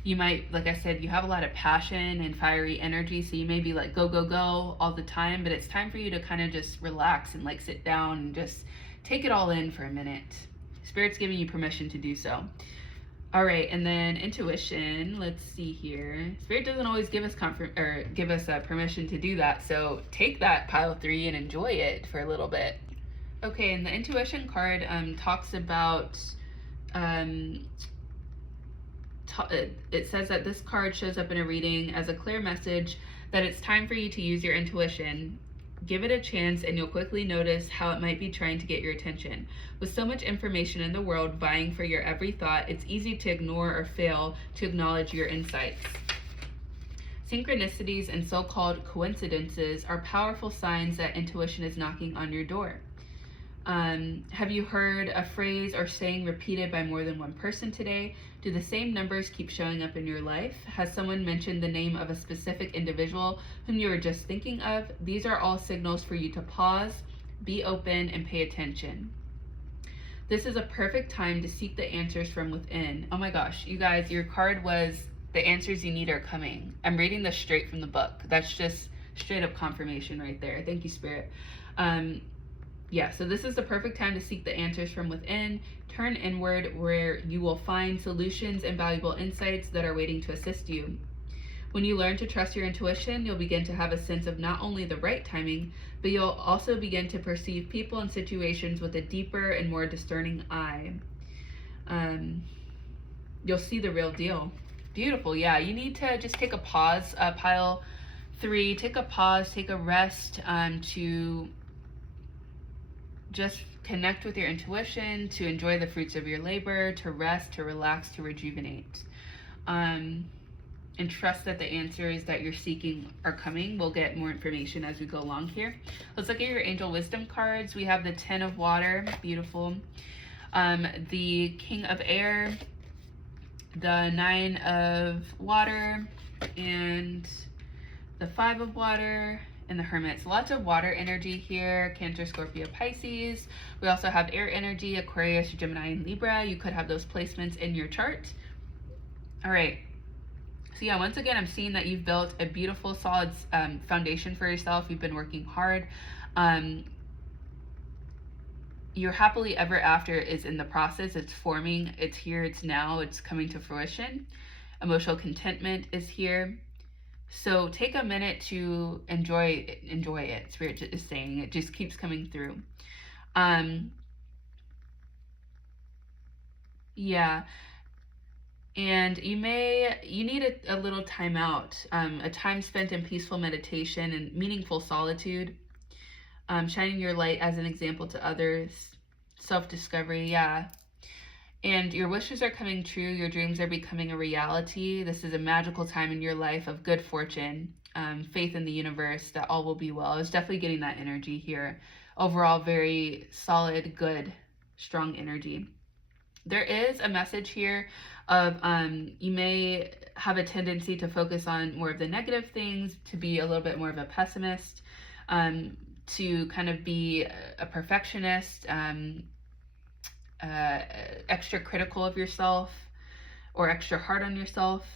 You might, like I said, you have a lot of passion and fiery energy, so you may be like go, go, go all the time, but it's time for you to kind of just relax and like sit down and just take it all in for a minute. Spirit's giving you permission to do so. All right, and then intuition, let's see here. Spirit doesn't always give us permission to do that, so take that pile 3 and enjoy it for a little bit. Okay, and the intuition card talks about, it says that this card shows up in a reading as a clear message that it's time for you to use your intuition. Give it a chance and you'll quickly notice how it might be trying to get your attention. With so much information in the world vying for your every thought, it's easy to ignore or fail to acknowledge your insights. Synchronicities and so-called coincidences are powerful signs that intuition is knocking on your door. Have you heard a phrase or saying repeated by more than one person today? Do the same numbers keep showing up in your life? Has someone mentioned the name of a specific individual whom you were just thinking of? These are all signals for you to pause, be open, and pay attention. This is a perfect time to seek the answers from within. Oh my gosh, you guys, your card was the answers you need are coming. I'm reading this straight from the book. That's just straight up confirmation right there. Thank you, Spirit. Yeah, so this is the perfect time to seek the answers from within. Turn inward, where you will find solutions and valuable insights that are waiting to assist you. When you learn to trust your intuition, you'll begin to have a sense of not only the right timing, but you'll also begin to perceive people and situations with a deeper and more discerning eye. You'll see the real deal. Beautiful. Yeah, you need to just take a pause. Pile 3, take a pause, take a rest to just connect with your intuition, to enjoy the fruits of your labor, to rest, to relax, to rejuvenate. And trust that the answers that you're seeking are coming. We'll get more information as we go along here. Let's look at your angel wisdom cards. We have the 10 of water, beautiful. The King of air, the 9 of water, and the 5 of water, and the Hermit. So lots of water energy here, Cancer, Scorpio, Pisces. We also have air energy, Aquarius, Gemini, and Libra. You could have those placements in your chart. All right. So yeah, once again, I'm seeing that you've built a beautiful, solid foundation for yourself. You've been working hard. Your happily ever after is in the process. It's forming. It's here. It's now. It's coming to fruition. Emotional contentment is here. So take a minute to enjoy it. Spirit is saying it just keeps coming through. Yeah. And you need a little time out, a time spent in peaceful meditation and meaningful solitude, shining your light as an example to others, self-discovery, yeah. And your wishes are coming true, your dreams are becoming a reality. This is a magical time in your life of good fortune, faith in the universe, that all will be well. I was definitely getting that energy here. Overall, very solid, good, strong energy. There is a message here of you may have a tendency to focus on more of the negative things, to be a little bit more of a pessimist, to kind of be a perfectionist, extra critical of yourself, or extra hard on yourself.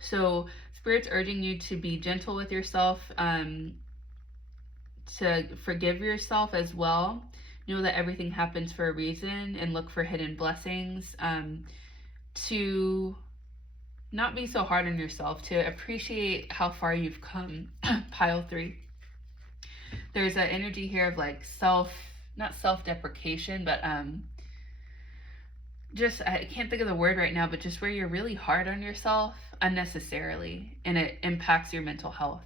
So Spirit's urging you to be gentle with yourself, to forgive yourself as well. Know that everything happens for a reason, and look for hidden blessings. To not be so hard on yourself, to appreciate how far you've come. Pile 3. There's an energy here of like not self-deprecation, but just, I can't think of the word right now, but just where you're really hard on yourself unnecessarily, and it impacts your mental health.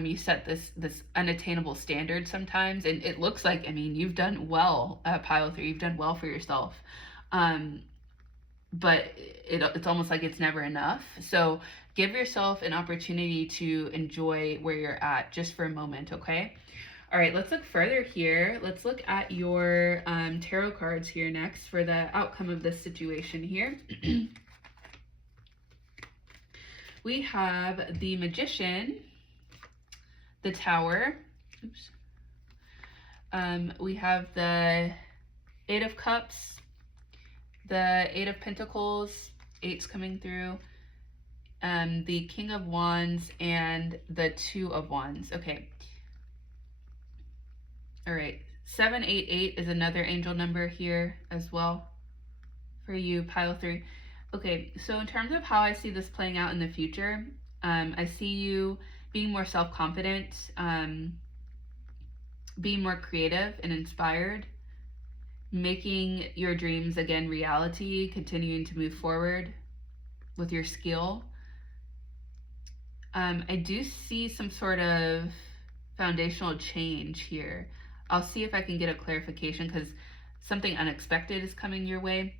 You set this unattainable standard sometimes, and it looks like, I mean, you've done well, Pile 3, you've done well for yourself. But it's almost like it's never enough. So give yourself an opportunity to enjoy where you're at just for a moment, okay? All right, let's look further here. Let's look at your tarot cards here next for the outcome of this situation here. We have the Magician, the Tower. Oops. We have the Eight of Cups, the Eight of Pentacles, eights coming through, the King of Wands, and the Two of Wands. Okay. All right. 788 is another angel number here as well for you, Pile 3. Okay, so in terms of how I see this playing out in the future, I see you being more self-confident, being more creative and inspired, making your dreams again reality, continuing to move forward with your skill. I do see some sort of foundational change here. I'll see if I can get a clarification, because something unexpected is coming your way.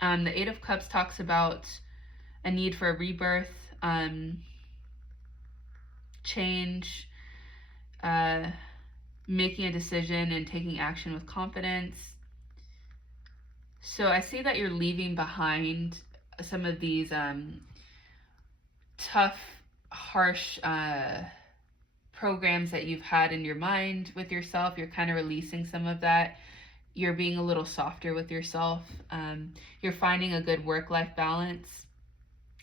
The Eight of Cups talks about a need for a rebirth, change, making a decision and taking action with confidence. So I see that you're leaving behind some of these tough, harsh programs that you've had in your mind with yourself. You're kind of releasing some of that. You're being a little softer with yourself. You're finding a good work-life balance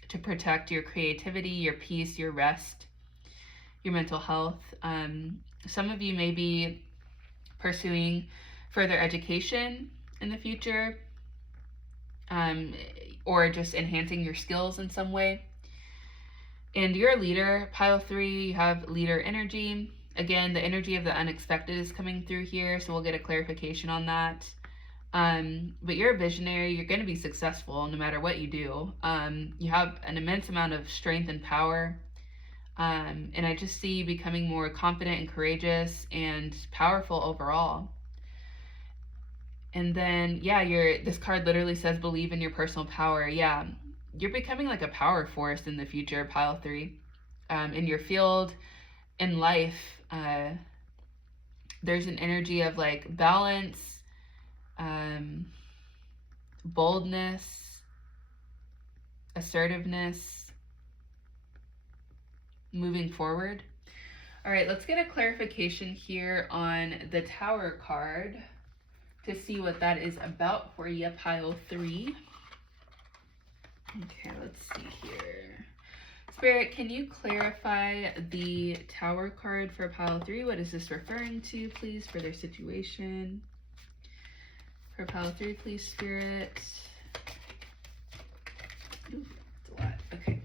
to protect your creativity, your peace, your rest, your mental health. Some of you may be pursuing further education in the future, or just enhancing your skills in some way. And you're a leader, Pile 3, you have leader energy. Again, the energy of the unexpected is coming through here, so we'll get a clarification on that. But you're a visionary. You're going to be successful no matter what you do. You have an immense amount of strength and power. And I just see you becoming more confident and courageous and powerful overall. And then, yeah, this card literally says believe in your personal power. Yeah, you're becoming like a power force in the future, Pile 3. In your field, in life, there's an energy of like balance, boldness, assertiveness, moving forward. All right, let's get a clarification here on the Tower card to see what that is about for you, Pile 3. Okay, let's see here. Spirit, can you clarify the Tower card for Pile 3? What is this referring to, please, for their situation? For Pile 3, please, Spirit. Ooh, that's a lot. Okay.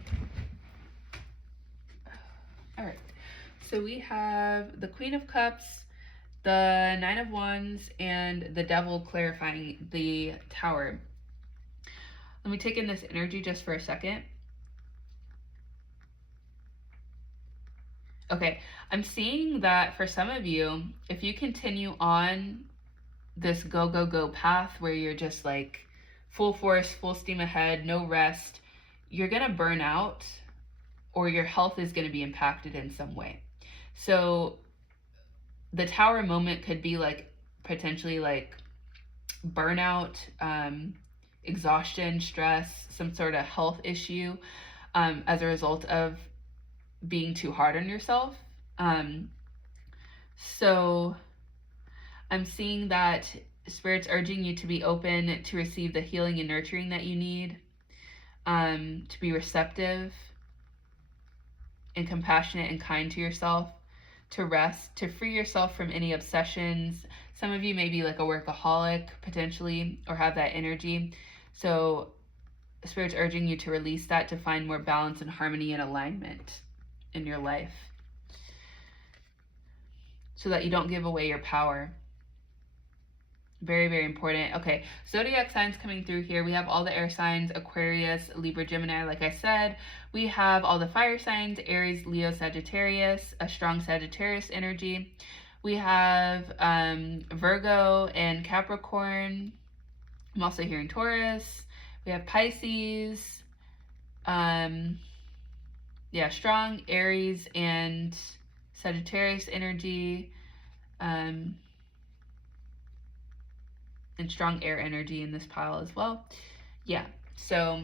All right. So we have the Queen of Cups, the Nine of Wands, and the Devil clarifying the Tower. Let me take in this energy just for a second. Okay, I'm seeing that for some of you, if you continue on this go, go, go path where you're just like full force, full steam ahead, no rest, you're going to burn out, or your health is going to be impacted in some way. So the Tower moment could be like potentially like burnout, exhaustion, stress, some sort of health issue as a result of being too hard on yourself. So I'm seeing that Spirit's urging you to be open to receive the healing and nurturing that you need, to be receptive and compassionate and kind to yourself, to rest, to free yourself from any obsessions. Some of you may be like a workaholic potentially, or have that energy. So Spirit's urging you to release that, to find more balance and harmony and alignment in your life, so that you don't give away your power. Very, very important. Okay, zodiac signs coming through here. We have all the air signs: Aquarius, Libra, Gemini, like I said. We have all the fire signs: Aries, Leo, Sagittarius, a strong Sagittarius energy. We have Virgo and Capricorn. I'm also hearing Taurus. We have Pisces. Yeah, strong Aries and Sagittarius energy. And strong air energy in this pile as well. Yeah, so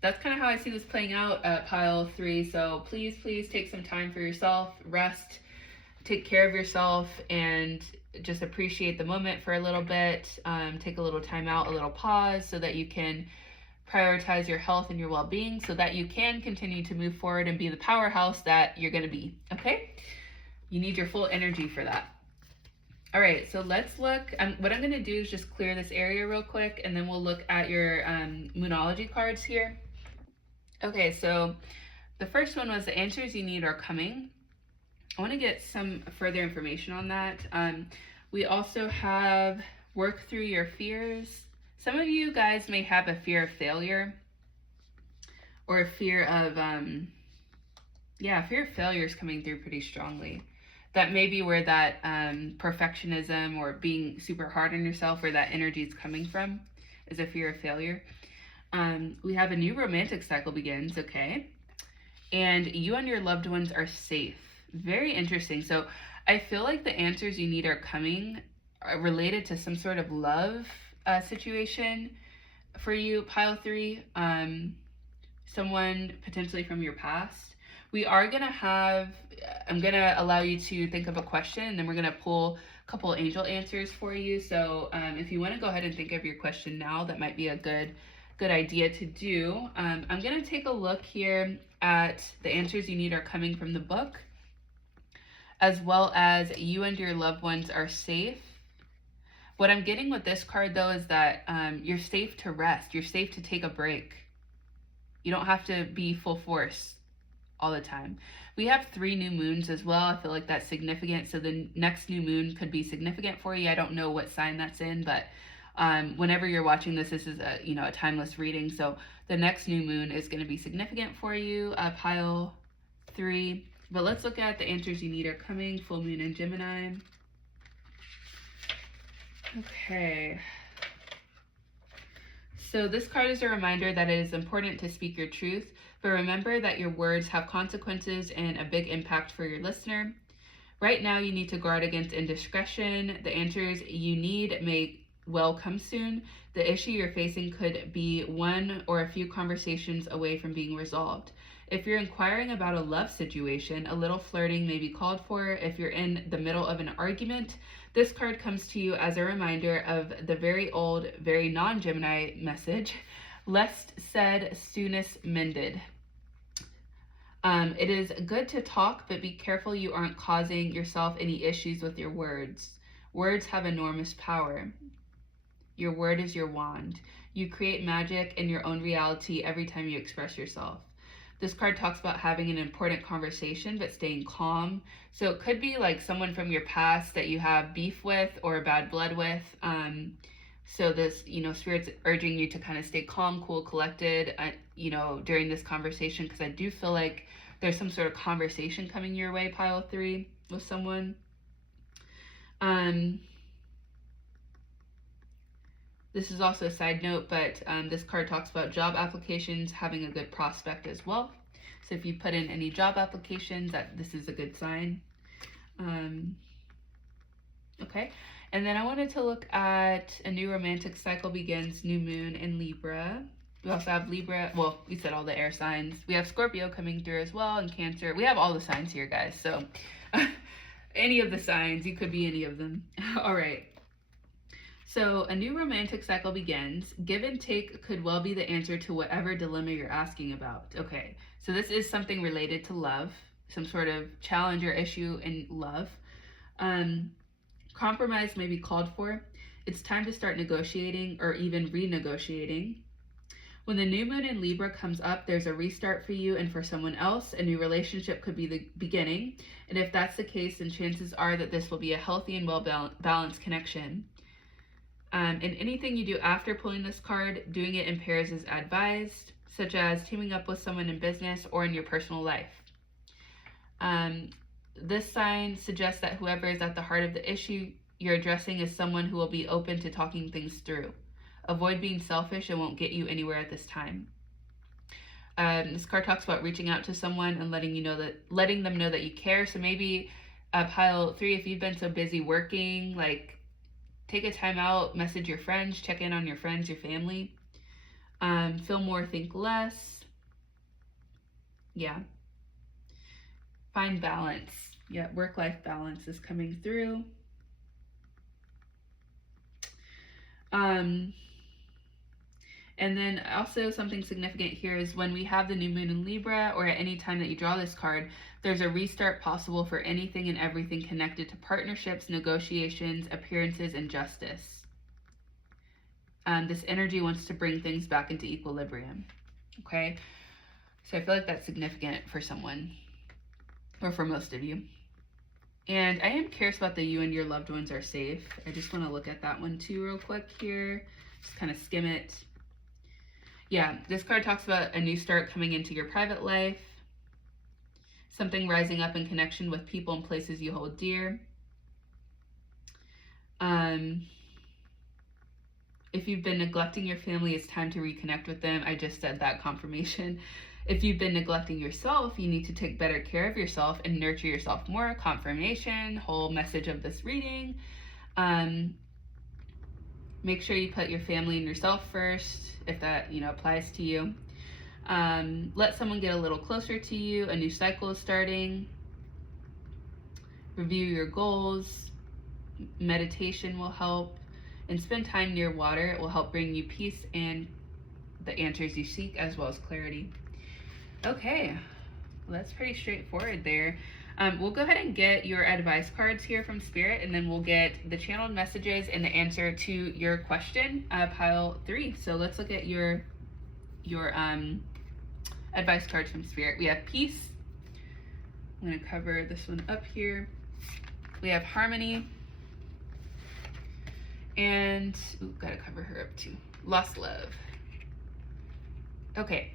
that's kind of how I see this playing out at pile 3. So please, please take some time for yourself, rest, take care of yourself, and just appreciate the moment for a little bit. Take a little time out, a little pause, so that you can prioritize your health and your well-being, so that you can continue to move forward and be the powerhouse that you're going to be, okay? You need your full energy for that. All right, so let's look. What I'm going to do is just clear this area real quick, and then we'll look at your Moonology cards here. Okay, so the first one was the answers you need are coming. I want to get some further information on that. We also have work through your fears. Some of you guys may have a fear of failure, or a fear of, fear of failure is coming through pretty strongly. That may be where that perfectionism or being super hard on yourself, where that energy is coming from, is a fear of failure. We have a new romantic cycle begins, okay? And you and your loved ones are safe. Very interesting. So I feel like the answers you need are coming, related to some sort of love situation for you, pile 3. Someone potentially from your past. We are going to have, I'm going to allow you to think of a question, and then we're going to pull a couple angel answers for you. So if you want to go ahead and think of your question now, that might be a good idea to do. I'm going to take a look here at the answers you need are coming from the book, as well as you and your loved ones are safe. What I'm getting with this card, though, is that you're safe to rest. You're safe to take a break. You don't have to be full force all the time. We have 3 new moons as well. I feel like that's significant. So the next new moon could be significant for you. I don't know what sign that's in, but whenever you're watching this, this is a timeless reading. So the next new moon is going to be significant for you, pile 3. But let's look at the answers you need are coming. Full moon in Gemini. Okay. So this card is a reminder that it is important to speak your truth, but remember that your words have consequences and a big impact for your listener. Right now, you need to guard against indiscretion. The answers you need may well come soon. The issue you're facing could be one or a few conversations away from being resolved. If you're inquiring about a love situation, a little flirting may be called for. If you're in the middle of an argument, this card comes to you as a reminder of the very old, very non-Gemini message, lest said, soonest mended. It is good to talk, but be careful you aren't causing yourself any issues with your words. Words have enormous power. Your word is your wand. You create magic in your own reality every time you express yourself. This card talks about having an important conversation, but staying calm. So it could be like someone from your past that you have beef with or bad blood with. So this, Spirit's urging you to kind of stay calm, cool, collected, during this conversation, because I do feel like there's some sort of conversation coming your way, pile 3, with someone. This is also a side note, but this card talks about job applications having a good prospect as well. So if you put in any job applications, this is a good sign. Okay. And then I wanted to look at a new romantic cycle begins, new moon in Libra. We also have Libra, well, we said all the air signs. We have Scorpio coming through as well, and Cancer. We have all the signs here, guys. So any of the signs, you could be any of them. All right. So a new romantic cycle begins. Give and take could well be the answer to whatever dilemma you're asking about. Okay, so this is something related to love, some sort of challenge or issue in love. Compromise may be called for. It's time to start negotiating or even renegotiating. When the new moon in Libra comes up, there's a restart for you and for someone else. A new relationship could be the beginning. And if that's the case, then chances are that this will be a healthy and well-balanced connection. And anything you do after pulling this card, doing it in pairs is advised, such as teaming up with someone in business or in your personal life. This sign suggests that whoever is at the heart of the issue you're addressing is someone who will be open to talking things through. Avoid being selfish. It won't get you anywhere at this time. This card talks about reaching out to someone and letting them know that you care. So maybe pile 3, if you've been so busy working, like take a time out, message your friends, check in on your friends, your family. Feel more, think less. Yeah. Find balance. Yeah, work-life balance is coming through. And then also something significant here is when we have the new moon in Libra, or at any time that you draw this card, there's a restart possible for anything and everything connected to partnerships, negotiations, appearances, and justice. This energy wants to bring things back into equilibrium. Okay, so I feel like that's significant for someone, or for most of you. And I am curious about the you and your loved ones are safe. I just want to look at that one too real quick here. Just kind of skim it. Yeah, this card talks about a new start coming into your private life. Something rising up in connection with people and places you hold dear. If you've been neglecting your family, it's time to reconnect with them. I just said that, confirmation. If you've been neglecting yourself, you need to take better care of yourself and nurture yourself more. Confirmation, whole message of this reading. Make sure you put your family and yourself first, if that applies to you. Let someone get a little closer to you. A new cycle is starting. Review your goals. Meditation will help. And spend time near water. It will help bring you peace and the answers you seek, as well as clarity. Okay, well, that's pretty straightforward there. We'll go ahead and get your advice cards here from Spirit, and then we'll get the channeled messages and the answer to your question, pile 3. So let's look at your advice cards from Spirit. We have peace. I'm going to cover this one up here. We have harmony. And, gotta cover her up too. Lost love. Okay.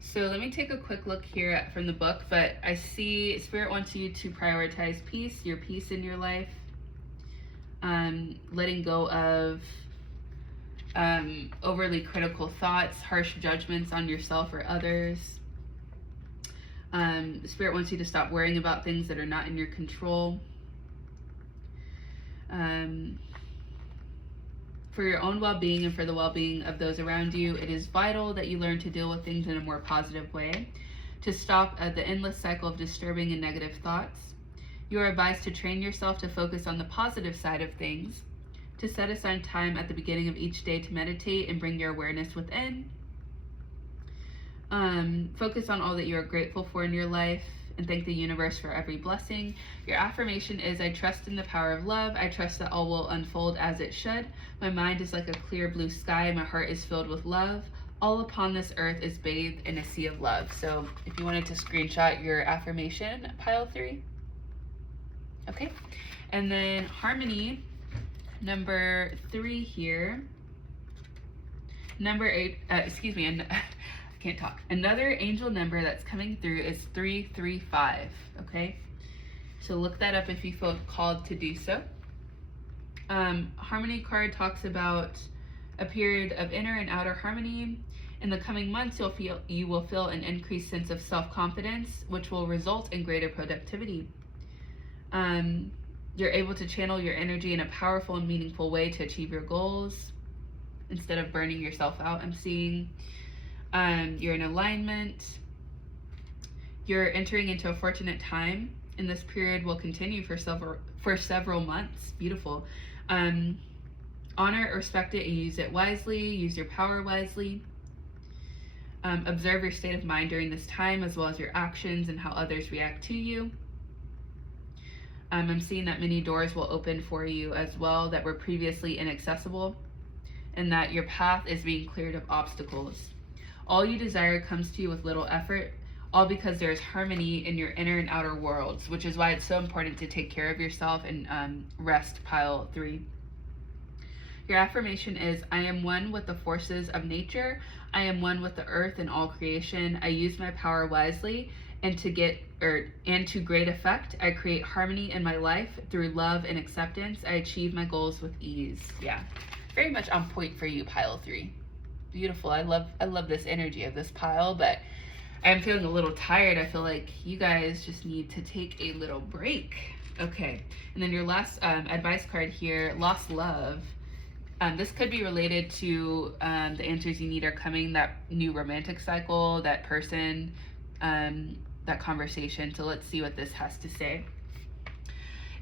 So let me take a quick look here from the book, but I see Spirit wants you to prioritize peace, your peace in your life, letting go of overly critical thoughts, harsh judgments on yourself or others. Spirit wants you to stop worrying about things that are not in your control. For your own well-being and for the well-being of those around you, it is vital that you learn to deal with things in a more positive way, to stop the endless cycle of disturbing and negative thoughts. You are advised to train yourself to focus on the positive side of things, to set aside time at the beginning of each day to meditate and bring your awareness within. Focus on all that you are grateful for in your life, and thank the universe for every blessing. Your affirmation is, I trust in the power of love. I trust that all will unfold as it should. My mind is like a clear blue sky. My heart is filled with love. All upon this earth is bathed in a sea of love. So if you wanted to screenshot your affirmation, pile 3. Okay. And then harmony, number 3 here. Number 8, can't talk. Another angel number that's coming through is 335. Okay, so look that up if you feel called to do so. Harmony card talks about a period of inner and outer harmony. In the coming months, you will feel an increased sense of self-confidence, which will result in greater productivity. You're able to channel your energy in a powerful and meaningful way to achieve your goals instead of burning yourself out, I'm seeing. You're in alignment. You're entering into a fortunate time, and this period will continue for several months. Beautiful. Honor, respect it, and use it wisely. Use your power wisely. Observe your state of mind during this time, as well as your actions and how others react to you. I'm seeing that many doors will open for you as well that were previously inaccessible, and that your path is being cleared of obstacles. All you desire comes to you with little effort, all because there is harmony in your inner and outer worlds, which is why it's so important to take care of yourself and rest, pile 3. Your affirmation is, I am one with the forces of nature. I am one with the earth and all creation. I use my power wisely, and to great effect, I create harmony in my life through love and acceptance. I achieve my goals with ease. Yeah, very much on point for you, pile 3. Beautiful. I love this energy of this pile, but I'm feeling a little tired. I feel like you guys just need to take a little break. Okay, and then your last advice card here, lost love. This could be related to the answers you need are coming, that new romantic cycle, that person, that conversation. So let's see what this has to say.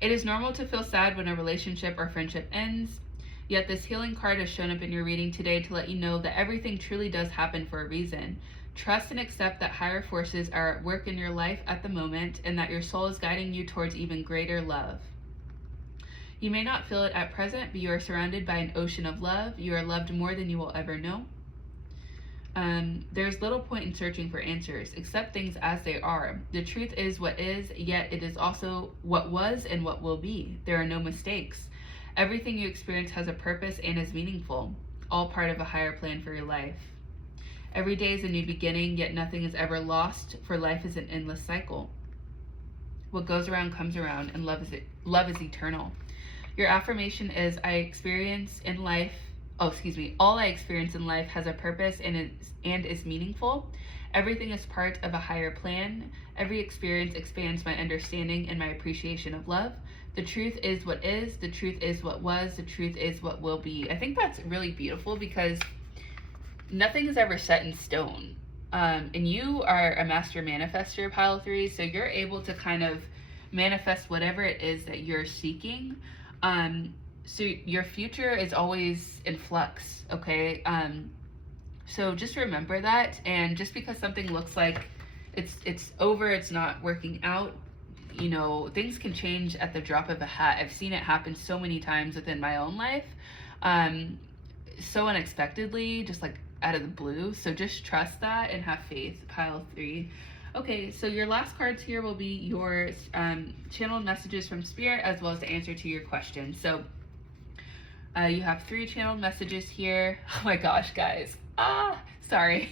It is normal to feel sad when a relationship or friendship ends, yet this healing card has shown up in your reading today to let you know that everything truly does happen for a reason. Trust and accept that higher forces are at work in your life at the moment, and that your soul is guiding you towards even greater love. You may not feel it at present, but you are surrounded by an ocean of love. You are loved more than you will ever know. There's little point in searching for answers. Accept things as they are. The truth is what is, yet it is also what was and what will be. There are no mistakes. Everything you experience has a purpose and is meaningful, all part of a higher plan for your life. Every day is a new beginning, yet nothing is ever lost, for life is an endless cycle. What goes around comes around, and love is eternal. Your affirmation is, all I experience in life has a purpose and is meaningful. Everything is part of a higher plan. Every experience expands my understanding and my appreciation of love. The truth is what is, the truth is what was, the truth is what will be. I think that's really beautiful because nothing is ever set in stone. And you are a master manifester, pile 3, so you're able to kind of manifest whatever it is that you're seeking. So your future is always in flux, okay? So just remember that, and just because something looks like it's over, it's not working out, you know, things can change at the drop of a hat. I've seen it happen so many times within my own life, so unexpectedly, just like out of the blue. So just trust that and have faith, pile 3. Okay, so your last cards here will be your channeled messages from Spirit, as well as the answer to your question. So you have 3 channeled messages here. Oh my gosh, guys. Sorry.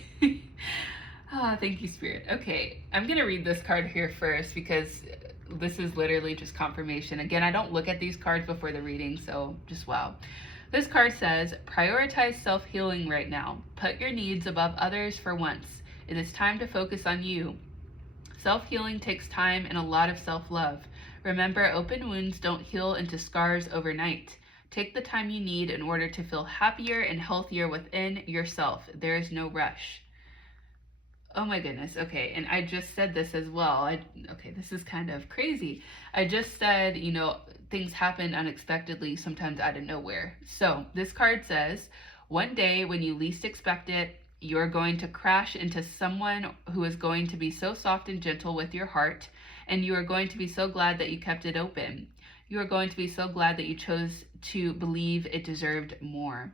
Thank you, Spirit. Okay, I'm gonna read this card here first because this is literally just confirmation. Again, I don't look at these cards before the reading, so just wow. This card says, prioritize self-healing right now. Put your needs above others for once. It is time to focus on you. Self-healing takes time and a lot of self-love. Remember, open wounds don't heal into scars overnight. Take the time you need in order to feel happier and healthier within yourself. There is no rush. Oh my goodness. Okay, and I just said this as well. Okay, this is kind of crazy. I just said, you know, things happen unexpectedly, sometimes out of nowhere. So this card says, one day when you least expect it, you're going to crash into someone who is going to be so soft and gentle with your heart, and you are going to be so glad that you kept it open. You are going to be so glad that you chose to believe it deserved more.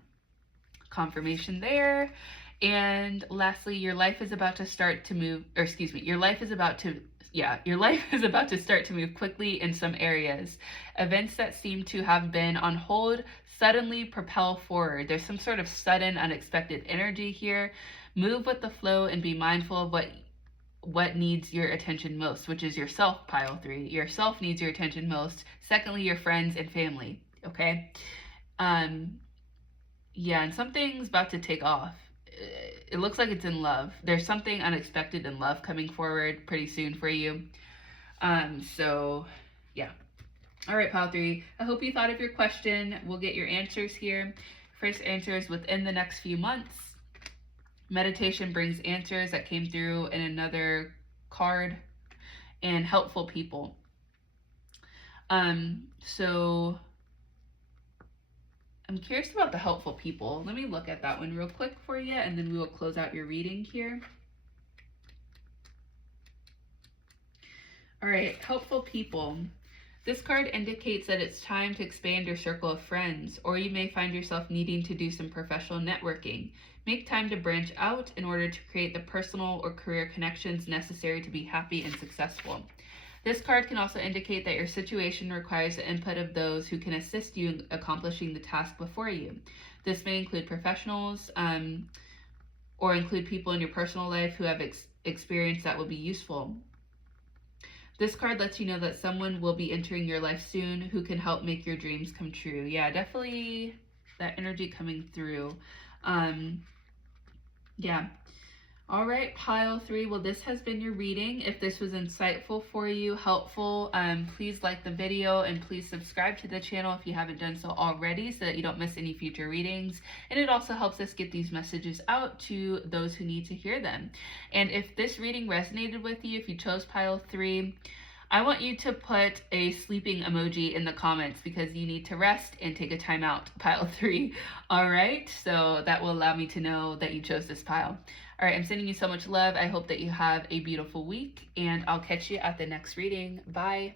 Confirmation there. And lastly, your life is about to start to move, your life is about to start to move quickly in some areas. Events that seem to have been on hold suddenly propel forward. There's some sort of sudden, unexpected energy here. Move with the flow and be mindful of what needs your attention most, which is yourself, pile 3. Yourself needs your attention most. Secondly, your friends and family, okay? Yeah, and something's about to take off. It looks like it's in love. There's something unexpected in love coming forward pretty soon for you. So, yeah. All right, pile 3. I hope you thought of your question. We'll get your answers here. First answer is within the next few months. Meditation brings answers that came through in another card. And helpful people. So I'm curious about the helpful people. Let me look at that one real quick for you, and then we will close out your reading here. All right, helpful people. This card indicates that it's time to expand your circle of friends, or you may find yourself needing to do some professional networking. Make time to branch out in order to create the personal or career connections necessary to be happy and successful. This card can also indicate that your situation requires the input of those who can assist you in accomplishing the task before you. This may include professionals or include people in your personal life who have experience that will be useful. This card lets you know that someone will be entering your life soon who can help make your dreams come true. Yeah, definitely that energy coming through. Yeah. All right, pile 3. Well, this has been your reading. If this was insightful for you, helpful, please like the video and please subscribe to the channel if you haven't done so already so that you don't miss any future readings. And it also helps us get these messages out to those who need to hear them. And if this reading resonated with you, if you chose pile 3, I want you to put a sleeping emoji in the comments because you need to rest and take a time out, pile 3. All right, so that will allow me to know that you chose this pile. All right, I'm sending you so much love. I hope that you have a beautiful week, and I'll catch you at the next reading. Bye.